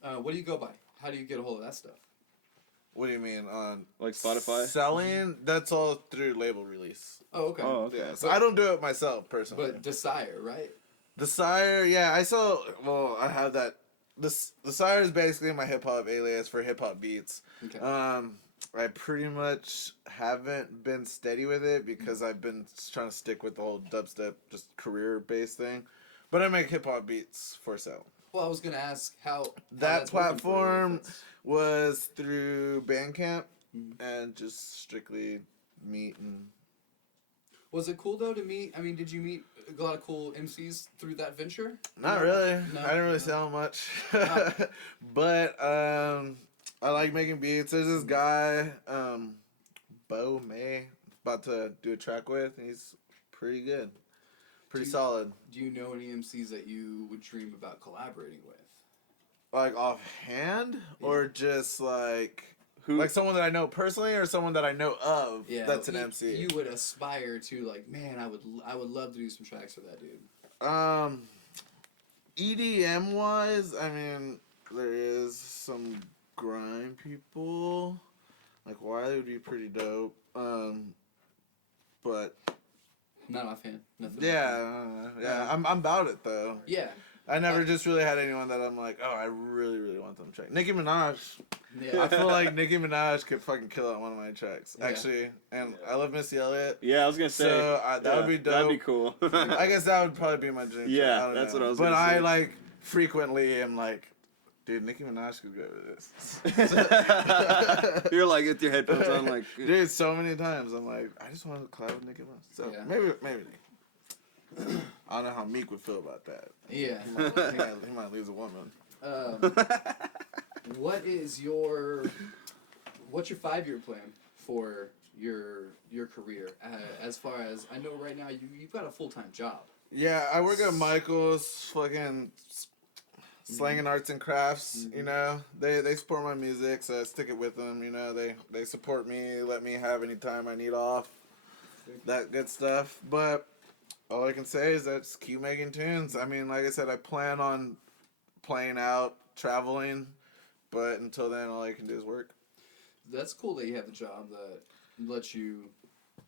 do you go by? How do you get a hold of that stuff? What do you mean on Like Spotify? selling? That's all through label release. Oh, okay. Oh, okay. Yeah, so I don't do it myself personally. But Desire, right? The Sire, yeah, I sell. Well, I have that. The Sire is basically my hip hop alias for hip hop beats. Okay. I pretty much haven't been steady with it because I've been trying to stick with the whole dubstep, just career based thing. But I make hip hop beats for sale. Well, I was gonna ask how That that's working for you, if platform it's- was through Bandcamp and just strictly meet and. Was it cool though to meet? I mean, did you meet a lot of cool MCs through that venture? Not really. No, I didn't really no. sell much. No. But I like making beats. There's this guy, Bo May, about to do a track with. And he's pretty good. Pretty solid. Do you know any MCs that you would dream about collaborating with? Like offhand? Or just like Who? like someone that I know personally or someone that I know of Yeah, that's an MC? You would aspire to like, man, I would love to do some tracks for that dude. EDM wise, I mean, there is some grime people. Like Wiley would be pretty dope. But not offhand. Nothing. Yeah. I'm about it though. Yeah. I never just really had anyone that I'm like, oh, I really, really want them to check. Nicki Minaj. Yeah. I feel like Nicki Minaj could fucking kill it on one of my tracks, Yeah. actually. And I love Missy Elliott. Yeah, I was gonna say. So that would be dope. That'd be cool. I guess that would probably be my dream. Yeah, I don't that's know. what I was But gonna say. I like frequently am like, dude, Nicki Minaj could go with this. You're like with your headphones on, like. Dude, so many times I'm like, I just want to collab with Nicki Minaj. So Yeah. maybe. I don't know how Meek would feel about that. Yeah. He might lose a woman. What's your 5-year plan for your career? As far as I know, right now you've got a full-time job. Yeah, I work at Michael's, fucking slanging arts and crafts. You know, they support my music, so I stick it with them. You know, they support me, let me have any time I need off, that good stuff. But all I can say is that just keep making tunes. I mean, like I said, I plan on playing out, traveling, but until then, all I can do is work. That's cool that you have a job that lets you,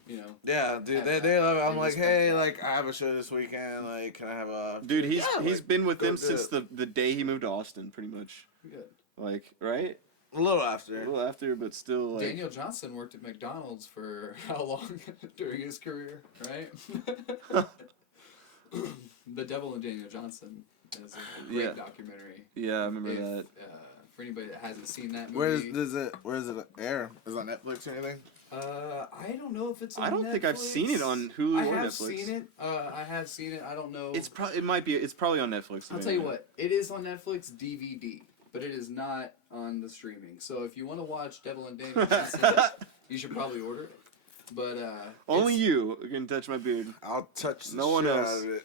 you know. Yeah, dude, they love it. I'm like, hey, like, I have a show this weekend. Like, can I have a... Dude, he's like, been with go them do since it. the day he moved to Austin, pretty much. Good. Like, right? A little after. A little after, but still, like... Daniel Johnson worked at McDonald's for how long during his career, right? The Devil and Daniel Johnson is a great documentary. Yeah, I remember that. For anybody that hasn't seen that movie. Where does it air? Is it on Netflix or anything? I don't know if it's on I don't think I've seen it on Hulu or Netflix. I have seen it. I don't know. It's probably on Netflix. I'll tell you what. It is on Netflix DVD, but it is not on the streaming. So if you want to watch Devil and Daniel Johnson, you should probably order it. But only you can touch my beard. I'll touch the no one shit else. out of it.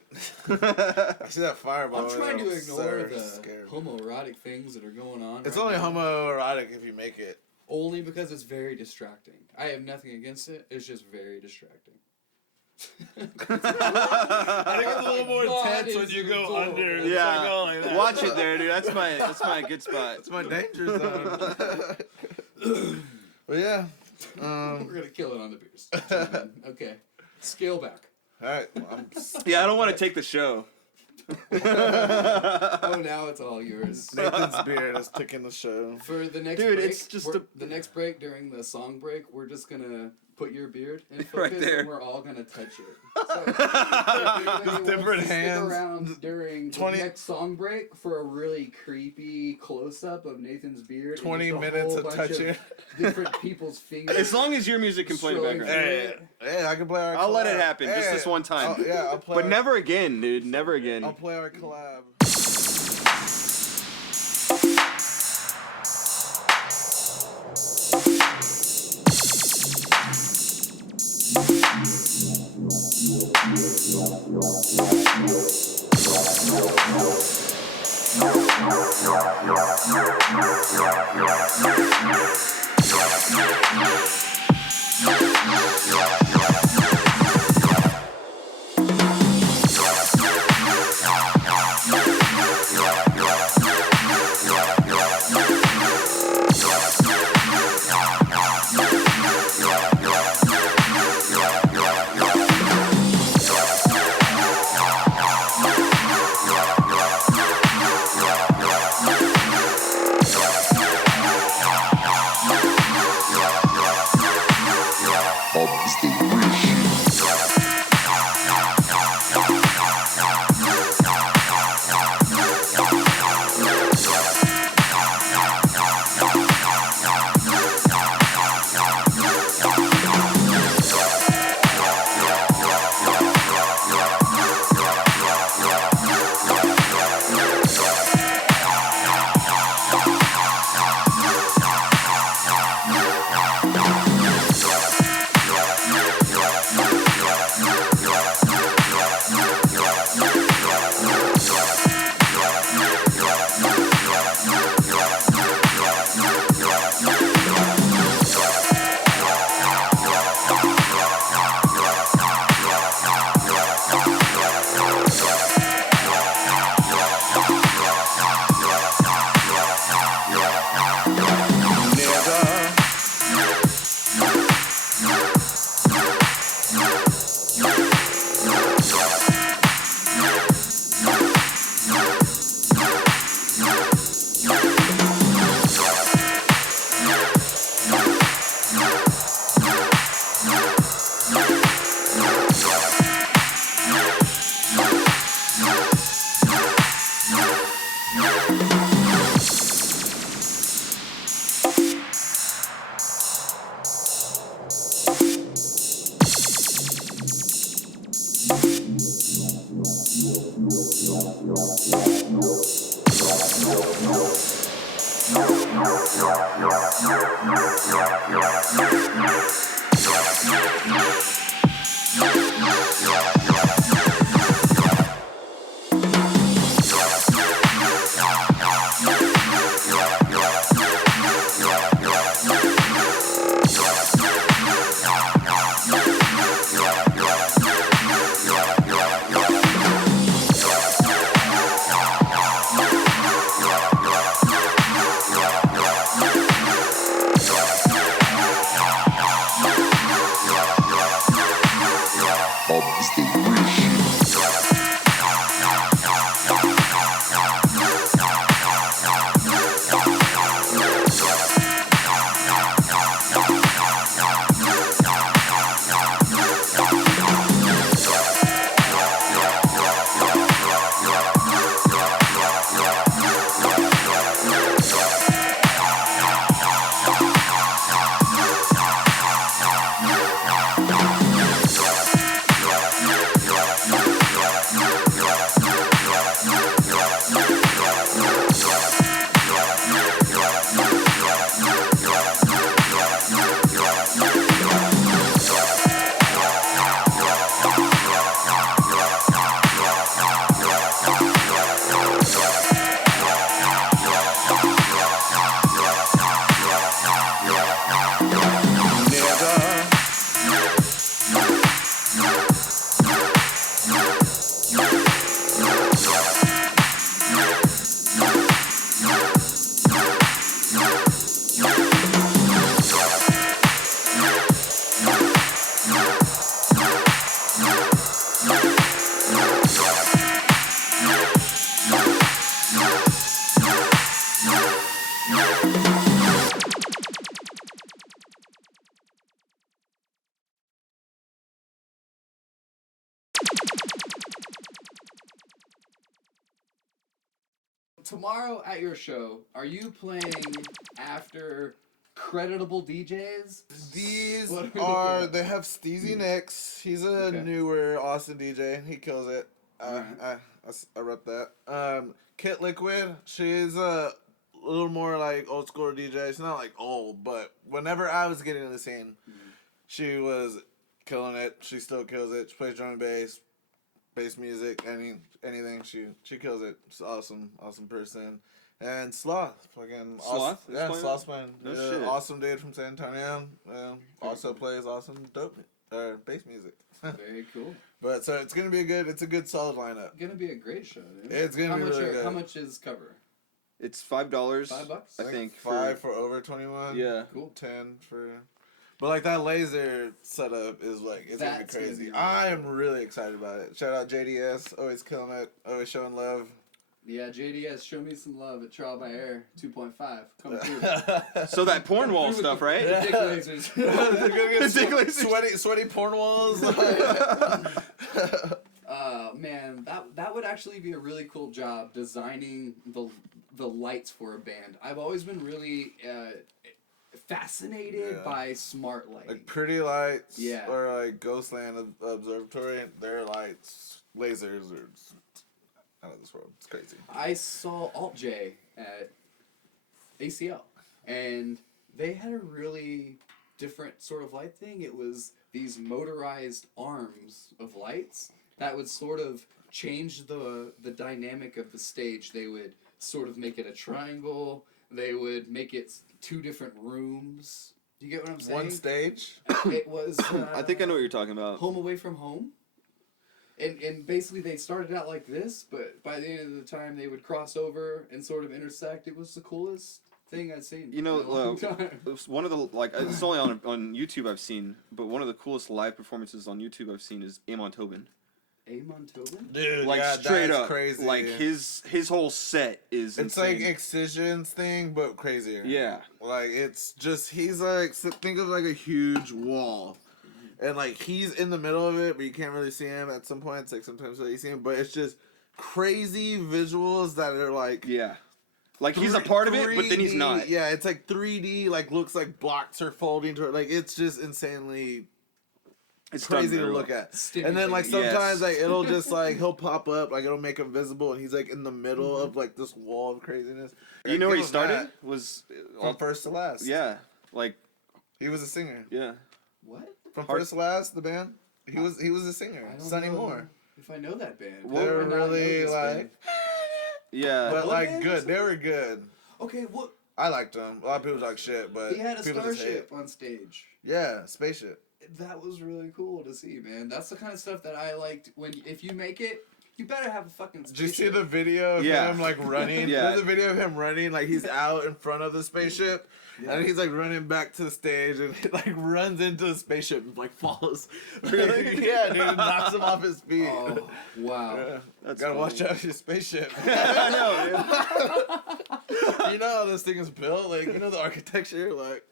I see that fireball. I'm trying to ignore the scared. homoerotic things that are going on. It's right only now. homoerotic if you make it. Only because it's very distracting. I have nothing against it. It's just very distracting. I think it's a little more God intense when is you go adorable. under. Yeah, Like, like watch it there, dude. That's my good spot. It's my danger zone. But yeah. We're gonna kill it on the beers. Okay, scale back. All right. Well, Yeah, I don't want to take the show. Oh, now it's all yours. Nathan's beard is taking the show. For the next Dude, break, it's just the next break during the song break, we're just gonna put your beard in focus, Right there. and we're all gonna touch it. So, if Just different stick hands. around during 20 the next song break for a really creepy close up of Nathan's beard. and 20 just a minutes whole of bunch touching. Different people's fingers. As long as your music can play in the Strolling background. through Hey, I can play our collab. I'll let it happen, just Hey, this one time. I'll play But our, never again, dude. Never again. I'll play our collab. Tomorrow at your show, are you playing after creditable DJs? These What are we are, looking at? they have Steezy Nicks. He's a Okay. newer Austin DJ. He kills it. Alright. I rep that. Kit Liquid, she's a little more like old school DJ. She's not like old, but whenever I was getting in the scene, she was killing it. She still kills it. She plays drum and bass music, anything. She kills it. She's awesome person. And Sloth, fucking Sloth? awesome. Yeah, Playing? Sloth's playing. No Yeah, shit. awesome dude from San Antonio. Also plays awesome dope bass music. Very cool. But so it's gonna be it's a good solid lineup. Gonna be a great show, dude. It's gonna be really good. How much is cover? It's $5. $5? I think. $5 for over 21. Yeah. Cool. 10 for. But like that laser setup is like it's gonna be That's gonna crazy. be really I am really excited about it. Shout out JDS, always killing it, always showing love. Yeah, JDS, show me some love at Trial by Air 2.5. Coming through. So that porn wall stuff, right? The dick lasers. They're gonna get Dick lasers. sweaty porn walls. Man, that would actually be a really cool job designing the lights for a band. I've always been really fascinated by smart lighting. Like Pretty Lights, Yeah. or like Ghostland Observatory. Their lights, lasers are out of this world. It's crazy. I saw Alt J at ACL, and they had a really different sort of light thing. It was these motorized arms of lights that would sort of change the dynamic of the stage. They would sort of make it a triangle. They would make it two different rooms. Do you get what I'm saying? One stage. It was. I think I know what you're talking about. Home Away from Home. And basically they started out like this, but by the end of the time they would cross over and sort of intersect. It was the coolest thing I'd seen. You know, in a long time. one of the it's only on YouTube I've seen, but one of the coolest live performances on YouTube I've seen is Amon Tobin. Amon Tobin? Dude, Like yeah, straight that's up, crazy. like his whole set is. It's insane. like Excision's thing, but crazier. Yeah. Like it's just he's like think of like a huge wall, and like he's in the middle of it, but you can't really see him at some points. Like sometimes you see him, but it's just crazy visuals that are like like he's a part of it, but then he's 3D. not. Yeah, it's like 3D. Like looks like blocks are folding to it. Like it's just insanely It's done crazy to very look well. at. And then like sometimes Yes. like it'll just like he'll pop up, like it'll make him visible, and he's like in the middle of like this wall of craziness. You know where he Give him started? that. Was From first to last. Yeah, like He was a singer. yeah. What? From Hard- first to last, the band. He was a singer. I don't Sonny know Moore. if I know that band. They were Or not know really this like, band. Yeah. but What like band good. is They were good. Okay, what? I liked them. A lot of people talk shit, but He had a people just hate starship it. on stage. Yeah, spaceship. That was really cool to see, man. That's the kind of stuff that I liked. If you make it, you better have a fucking Did you see spaceship. the video of Yeah. him like running? Yeah. There's a video of him running, like he's out in front of the spaceship, and he's like running back to the stage, and he like runs into the spaceship and like falls. Really? Yeah, dude, knocks him off his feet. Oh, wow. Yeah. That's Gotta funny. watch out for your spaceship. I know, man. You know how this thing is built? Like, you know the architecture? Like,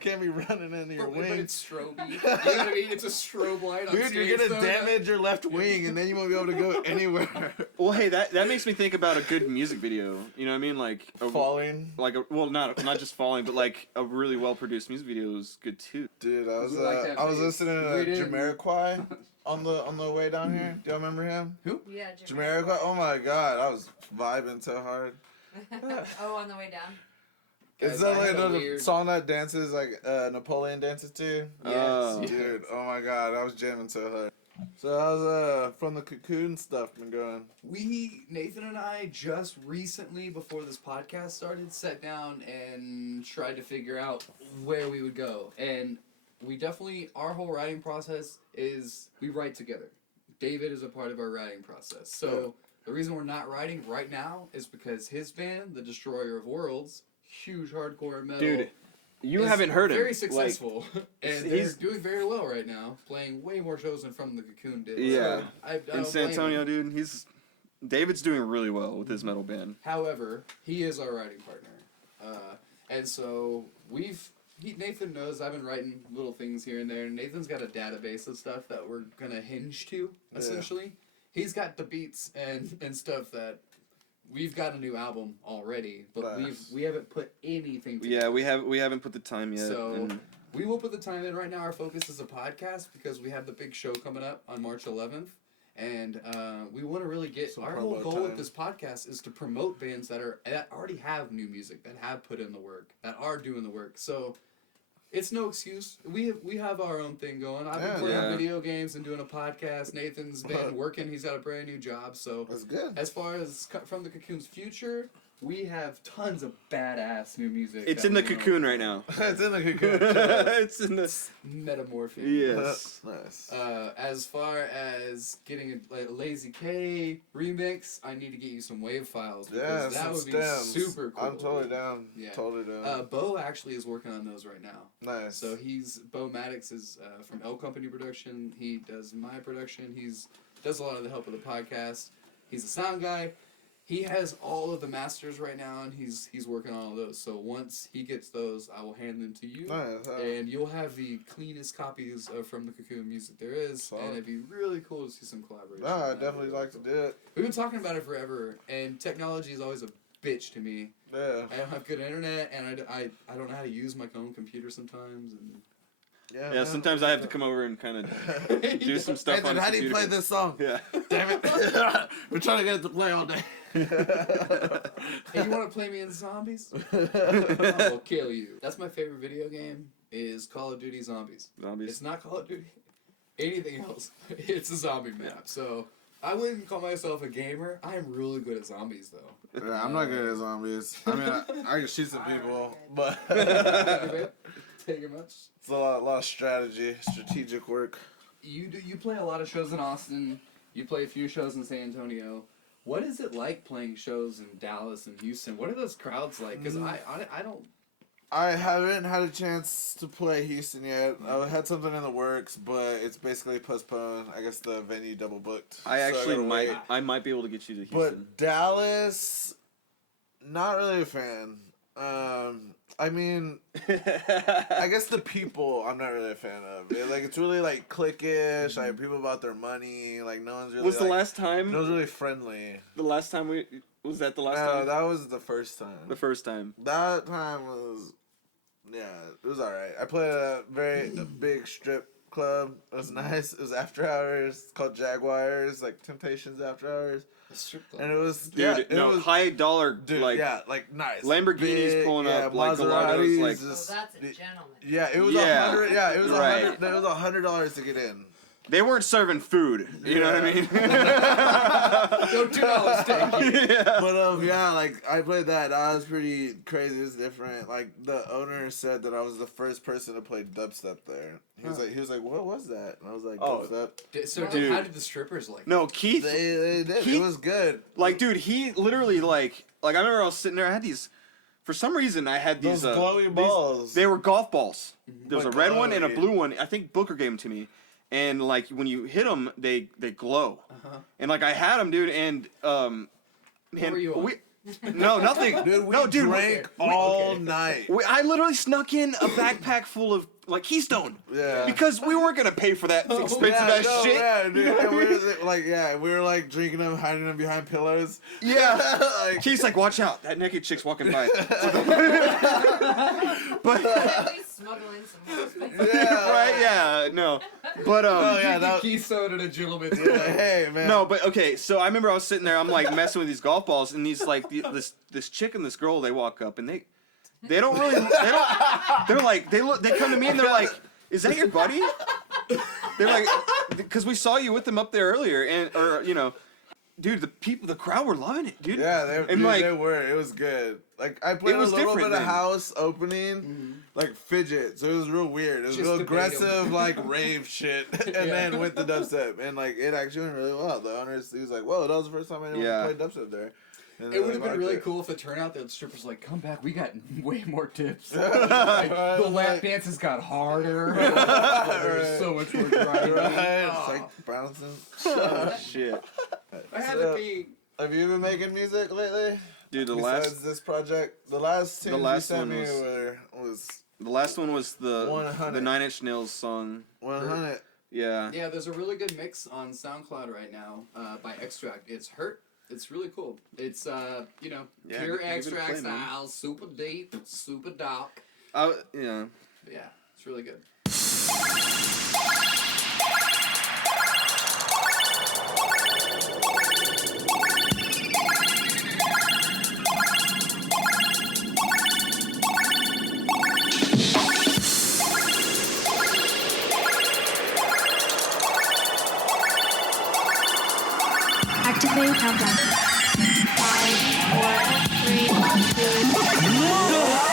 can't be running into your But wings. it's strobe. You know what I mean? It's a strobe light on Dude, stage. you're gonna though. damage your left wing, and then you won't be able to go anywhere. Well, hey, that makes me think about a good music video. You know what I mean? Like Falling. like a, well, not just falling, but like a really well produced music video is good too. Dude, I was We like that I was face. listening We to didn't. Jamiroquai on the way down here. Do y'all remember him? Yeah, Jamiroquai. Oh my god, I was vibing so hard. Oh, on the way down. Is Guys, that I like had a the weird- song that dances like Napoleon dances to? Oh. Dude, oh my god, I was jamming so hard. So how's from the cocoon stuff been going? Nathan and I just recently, before this podcast started, sat down and tried to figure out where we would go. And we definitely, our whole writing process is we write together. David is a part of our writing process. So the reason we're not writing right now is because his band, The Destroyer of Worlds, huge hardcore metal. Dude, you is haven't heard him. Very Like, successful, and he's- they're doing very well right now, playing way more shows than From the Cocoon did. Yeah. So I in don't San blame Antonio, him. dude, David's doing really well with his metal band. However, he is our writing partner, and so Nathan knows I've been writing little things here and there. And Nathan's got a database of stuff that we're gonna hinge to. Essentially, he's got the beats and stuff that. We've got a new album already, but Nice. we haven't put anything together. Yeah, we haven't put the time yet. So and we will put the time in. Right now, our focus is a podcast because we have the big show coming up on March 11th, and we want to really get Some our whole promo goal time. with this podcast is to promote bands that already have new music, that have put in the work, that are doing the work. So it's no excuse. We have our own thing going. I've been playing Yeah. video games and doing a podcast. Nathan's been working. He's got a brand new job. So That's good. as far as From the Cocoon's future, we have tons of badass new music. it's that in the we wanna- cocoon right now. It's in the cocoon. It's in the Metamorphing. yes. Nice. As far as getting a Lazy K remix, I need to get you some wave files Yeah, because that some would be stems. super cool. I'm totally down. Yeah. Totally down. Bo actually is working on those right now. Nice. So Bo Maddox is from L Company Production. He does my production. Does a lot of the help of the podcast. He's a sound guy. He has all of the masters right now, and he's working on all those. So once he gets those, I will hand them to you, Nice. and you'll have the cleanest copies of From the Cocoon music there is. Solid. And it'd be really cool to see some collaboration. No, on I that. definitely like to do it. We've been talking about it forever, and technology is always a bitch to me. Yeah. I don't have good internet, and I don't know how to use my own computer sometimes, and Yeah. Yeah, sometimes I have to come over and kind of do some stuff Nathan, on his how do you play computer. this song? Yeah. Damn it. We're trying to get it to play all day. Hey, you want to play me in Zombies? I will kill you. That's my favorite video game. Is Call of Duty Zombies. Zombies. It's not Call of Duty. Anything else? It's a zombie map. So I wouldn't call myself a gamer. I am really good at zombies though. Yeah, I'm not good at zombies. I mean, I can shoot some people, but Take it much. it's a lot of strategy, strategic work. You play a lot of shows in Austin. You play a few shows in San Antonio. What is it like playing shows in Dallas and Houston? What are those crowds like? Because I don't. I haven't had a chance to play Houston yet. I had something in the works, but it's basically postponed. I guess the venue double booked. I So actually gotta wait. I might be able to get you to Houston. But Dallas, not really a fan. I mean, I guess the people I'm not really a fan of. Like it's really like cliquish, like people about their money. Like no one's really. was the like, last time? No one's really friendly. The last time was that the last No, time? that was the first time. The first time. That time was, yeah, it was alright. I played a very big strip club. It was nice. It was after hours. It's called Jaguars, like Temptations After Hours. A strip club. And it was Dude, was, high dollar, dude, like like nice Lamborghinis pulling up, like Gelatos, like. Oh, that's a gentleman. Yeah, it was Yeah. $100. Yeah, it was Right. $100. It was $100 to get in. They weren't serving food. You know what I mean? No $2, thank you. Yeah. But yeah, like I played that. That was pretty crazy. It was different. Like the owner said that I was the first person to play dubstep there. He was like, what was that? And I was like, dubstep. So, Dude. how did the strippers like? No, Keith. They did. He- It was good. Like, dude, he literally like I remember I was sitting there. I had these. For some reason, I had these Those glowy balls. They were golf balls. There was Like a red one and a glowy. blue one. I think Booker gave them to me. And like when you hit them, they glow. And like I had them, dude. And man, were you on? no, nothing. Dude, we no, dude, drank all night. I literally snuck in a backpack full of like Keystone. Yeah. Because we weren't gonna pay for that expensive ass shit. Yeah, dude. And we were like drinking them, hiding them behind pillows. Yeah. Like, Keith's like, watch out, that naked chick's walking by. But At least smuggle in some more spice. yeah. right, yeah, no. But Yeah, that, Keystone and a gentleman's hey man. no, but okay. So I remember I was sitting there. I'm like messing with these golf balls, and these like this chick and this girl. They walk up, and they don't really. They're like they come to me and they're like, "Is that your buddy?" They're like, because we saw you with them up there earlier, dude, the crowd were loving it, dude. Yeah, and they were. It was good. Like I played It a was little bit different of then. house opening, like fidget. So it was real weird. It was Just real debatable. aggressive, like rave shit, and then with the dubstep, and like it actually went really well. The owners, he was like, "Whoa, that was the first time I Yeah. played dubstep there." And It would have they been really liked cool if it turned out that the strippers like, come back, we got way more tips. Right, The lap like- dances got harder. There's so much more driving. Right? It's Oh, like bouncing. Oh, shit, I had So, to pee. Have you been making music lately? dude. Besides this project, the last two you last sent one me was- was the last one was the 100. 9 Inch Nails song. 100. Yeah. Yeah, there's a really good mix on SoundCloud right now by Extract. It's Hurt. It's really cool. It's Yeah, pure give it a Extract play, man. style, super deep, super dark. Yeah. Yeah, it's really good. Activate countdown. 5, 4, 3, 2.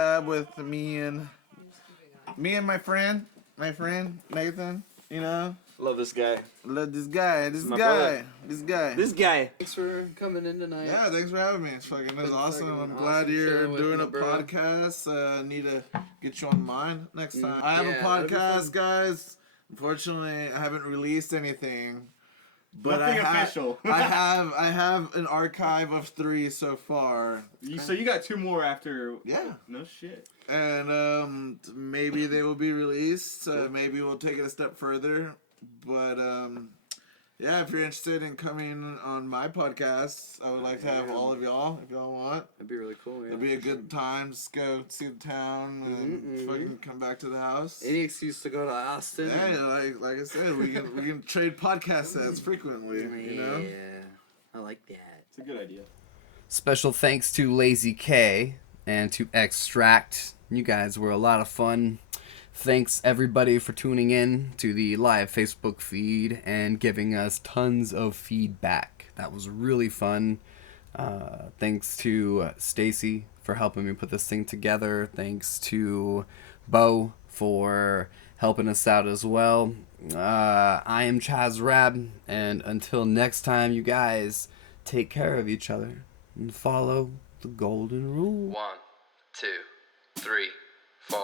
collab with me and my friend Nathan. You know, Love this guy. love this guy. My brother. This guy. This guy. Thanks for coming in tonight. Yeah, thanks for having me. It was Been awesome. fucking I'm awesome glad you're chilling with doing my a bro. podcast. Need to get you on mine next time. I have Yeah, a that'd be fun. podcast, guys. Unfortunately, I haven't released anything. But Nothing official. I have an archive of 3 so far. So you got 2 more after. Yeah. No shit. And maybe they will be released. Maybe we'll take it a step further. But yeah, if you're interested in coming on my podcast, I would like to have all of y'all if y'all want. That'd be really cool. Yeah. It'll be a good time. Just go see the town and fucking come back to the house. Any excuse to go to Austin. Yeah, like I said, we can trade podcast sets frequently. You know. Yeah, I like that. It's a good idea. Special thanks to Lazy K and to Extract. You guys were a lot of fun. Thanks everybody for tuning in to the live Facebook feed and giving us tons of feedback. That was really fun. Thanks to Stacy for helping me put this thing together. Thanks to Bo for helping us out as well. I am Chaz Rab, and until next time, you guys take care of each other and follow the golden rule. 1, 2, 3, 4.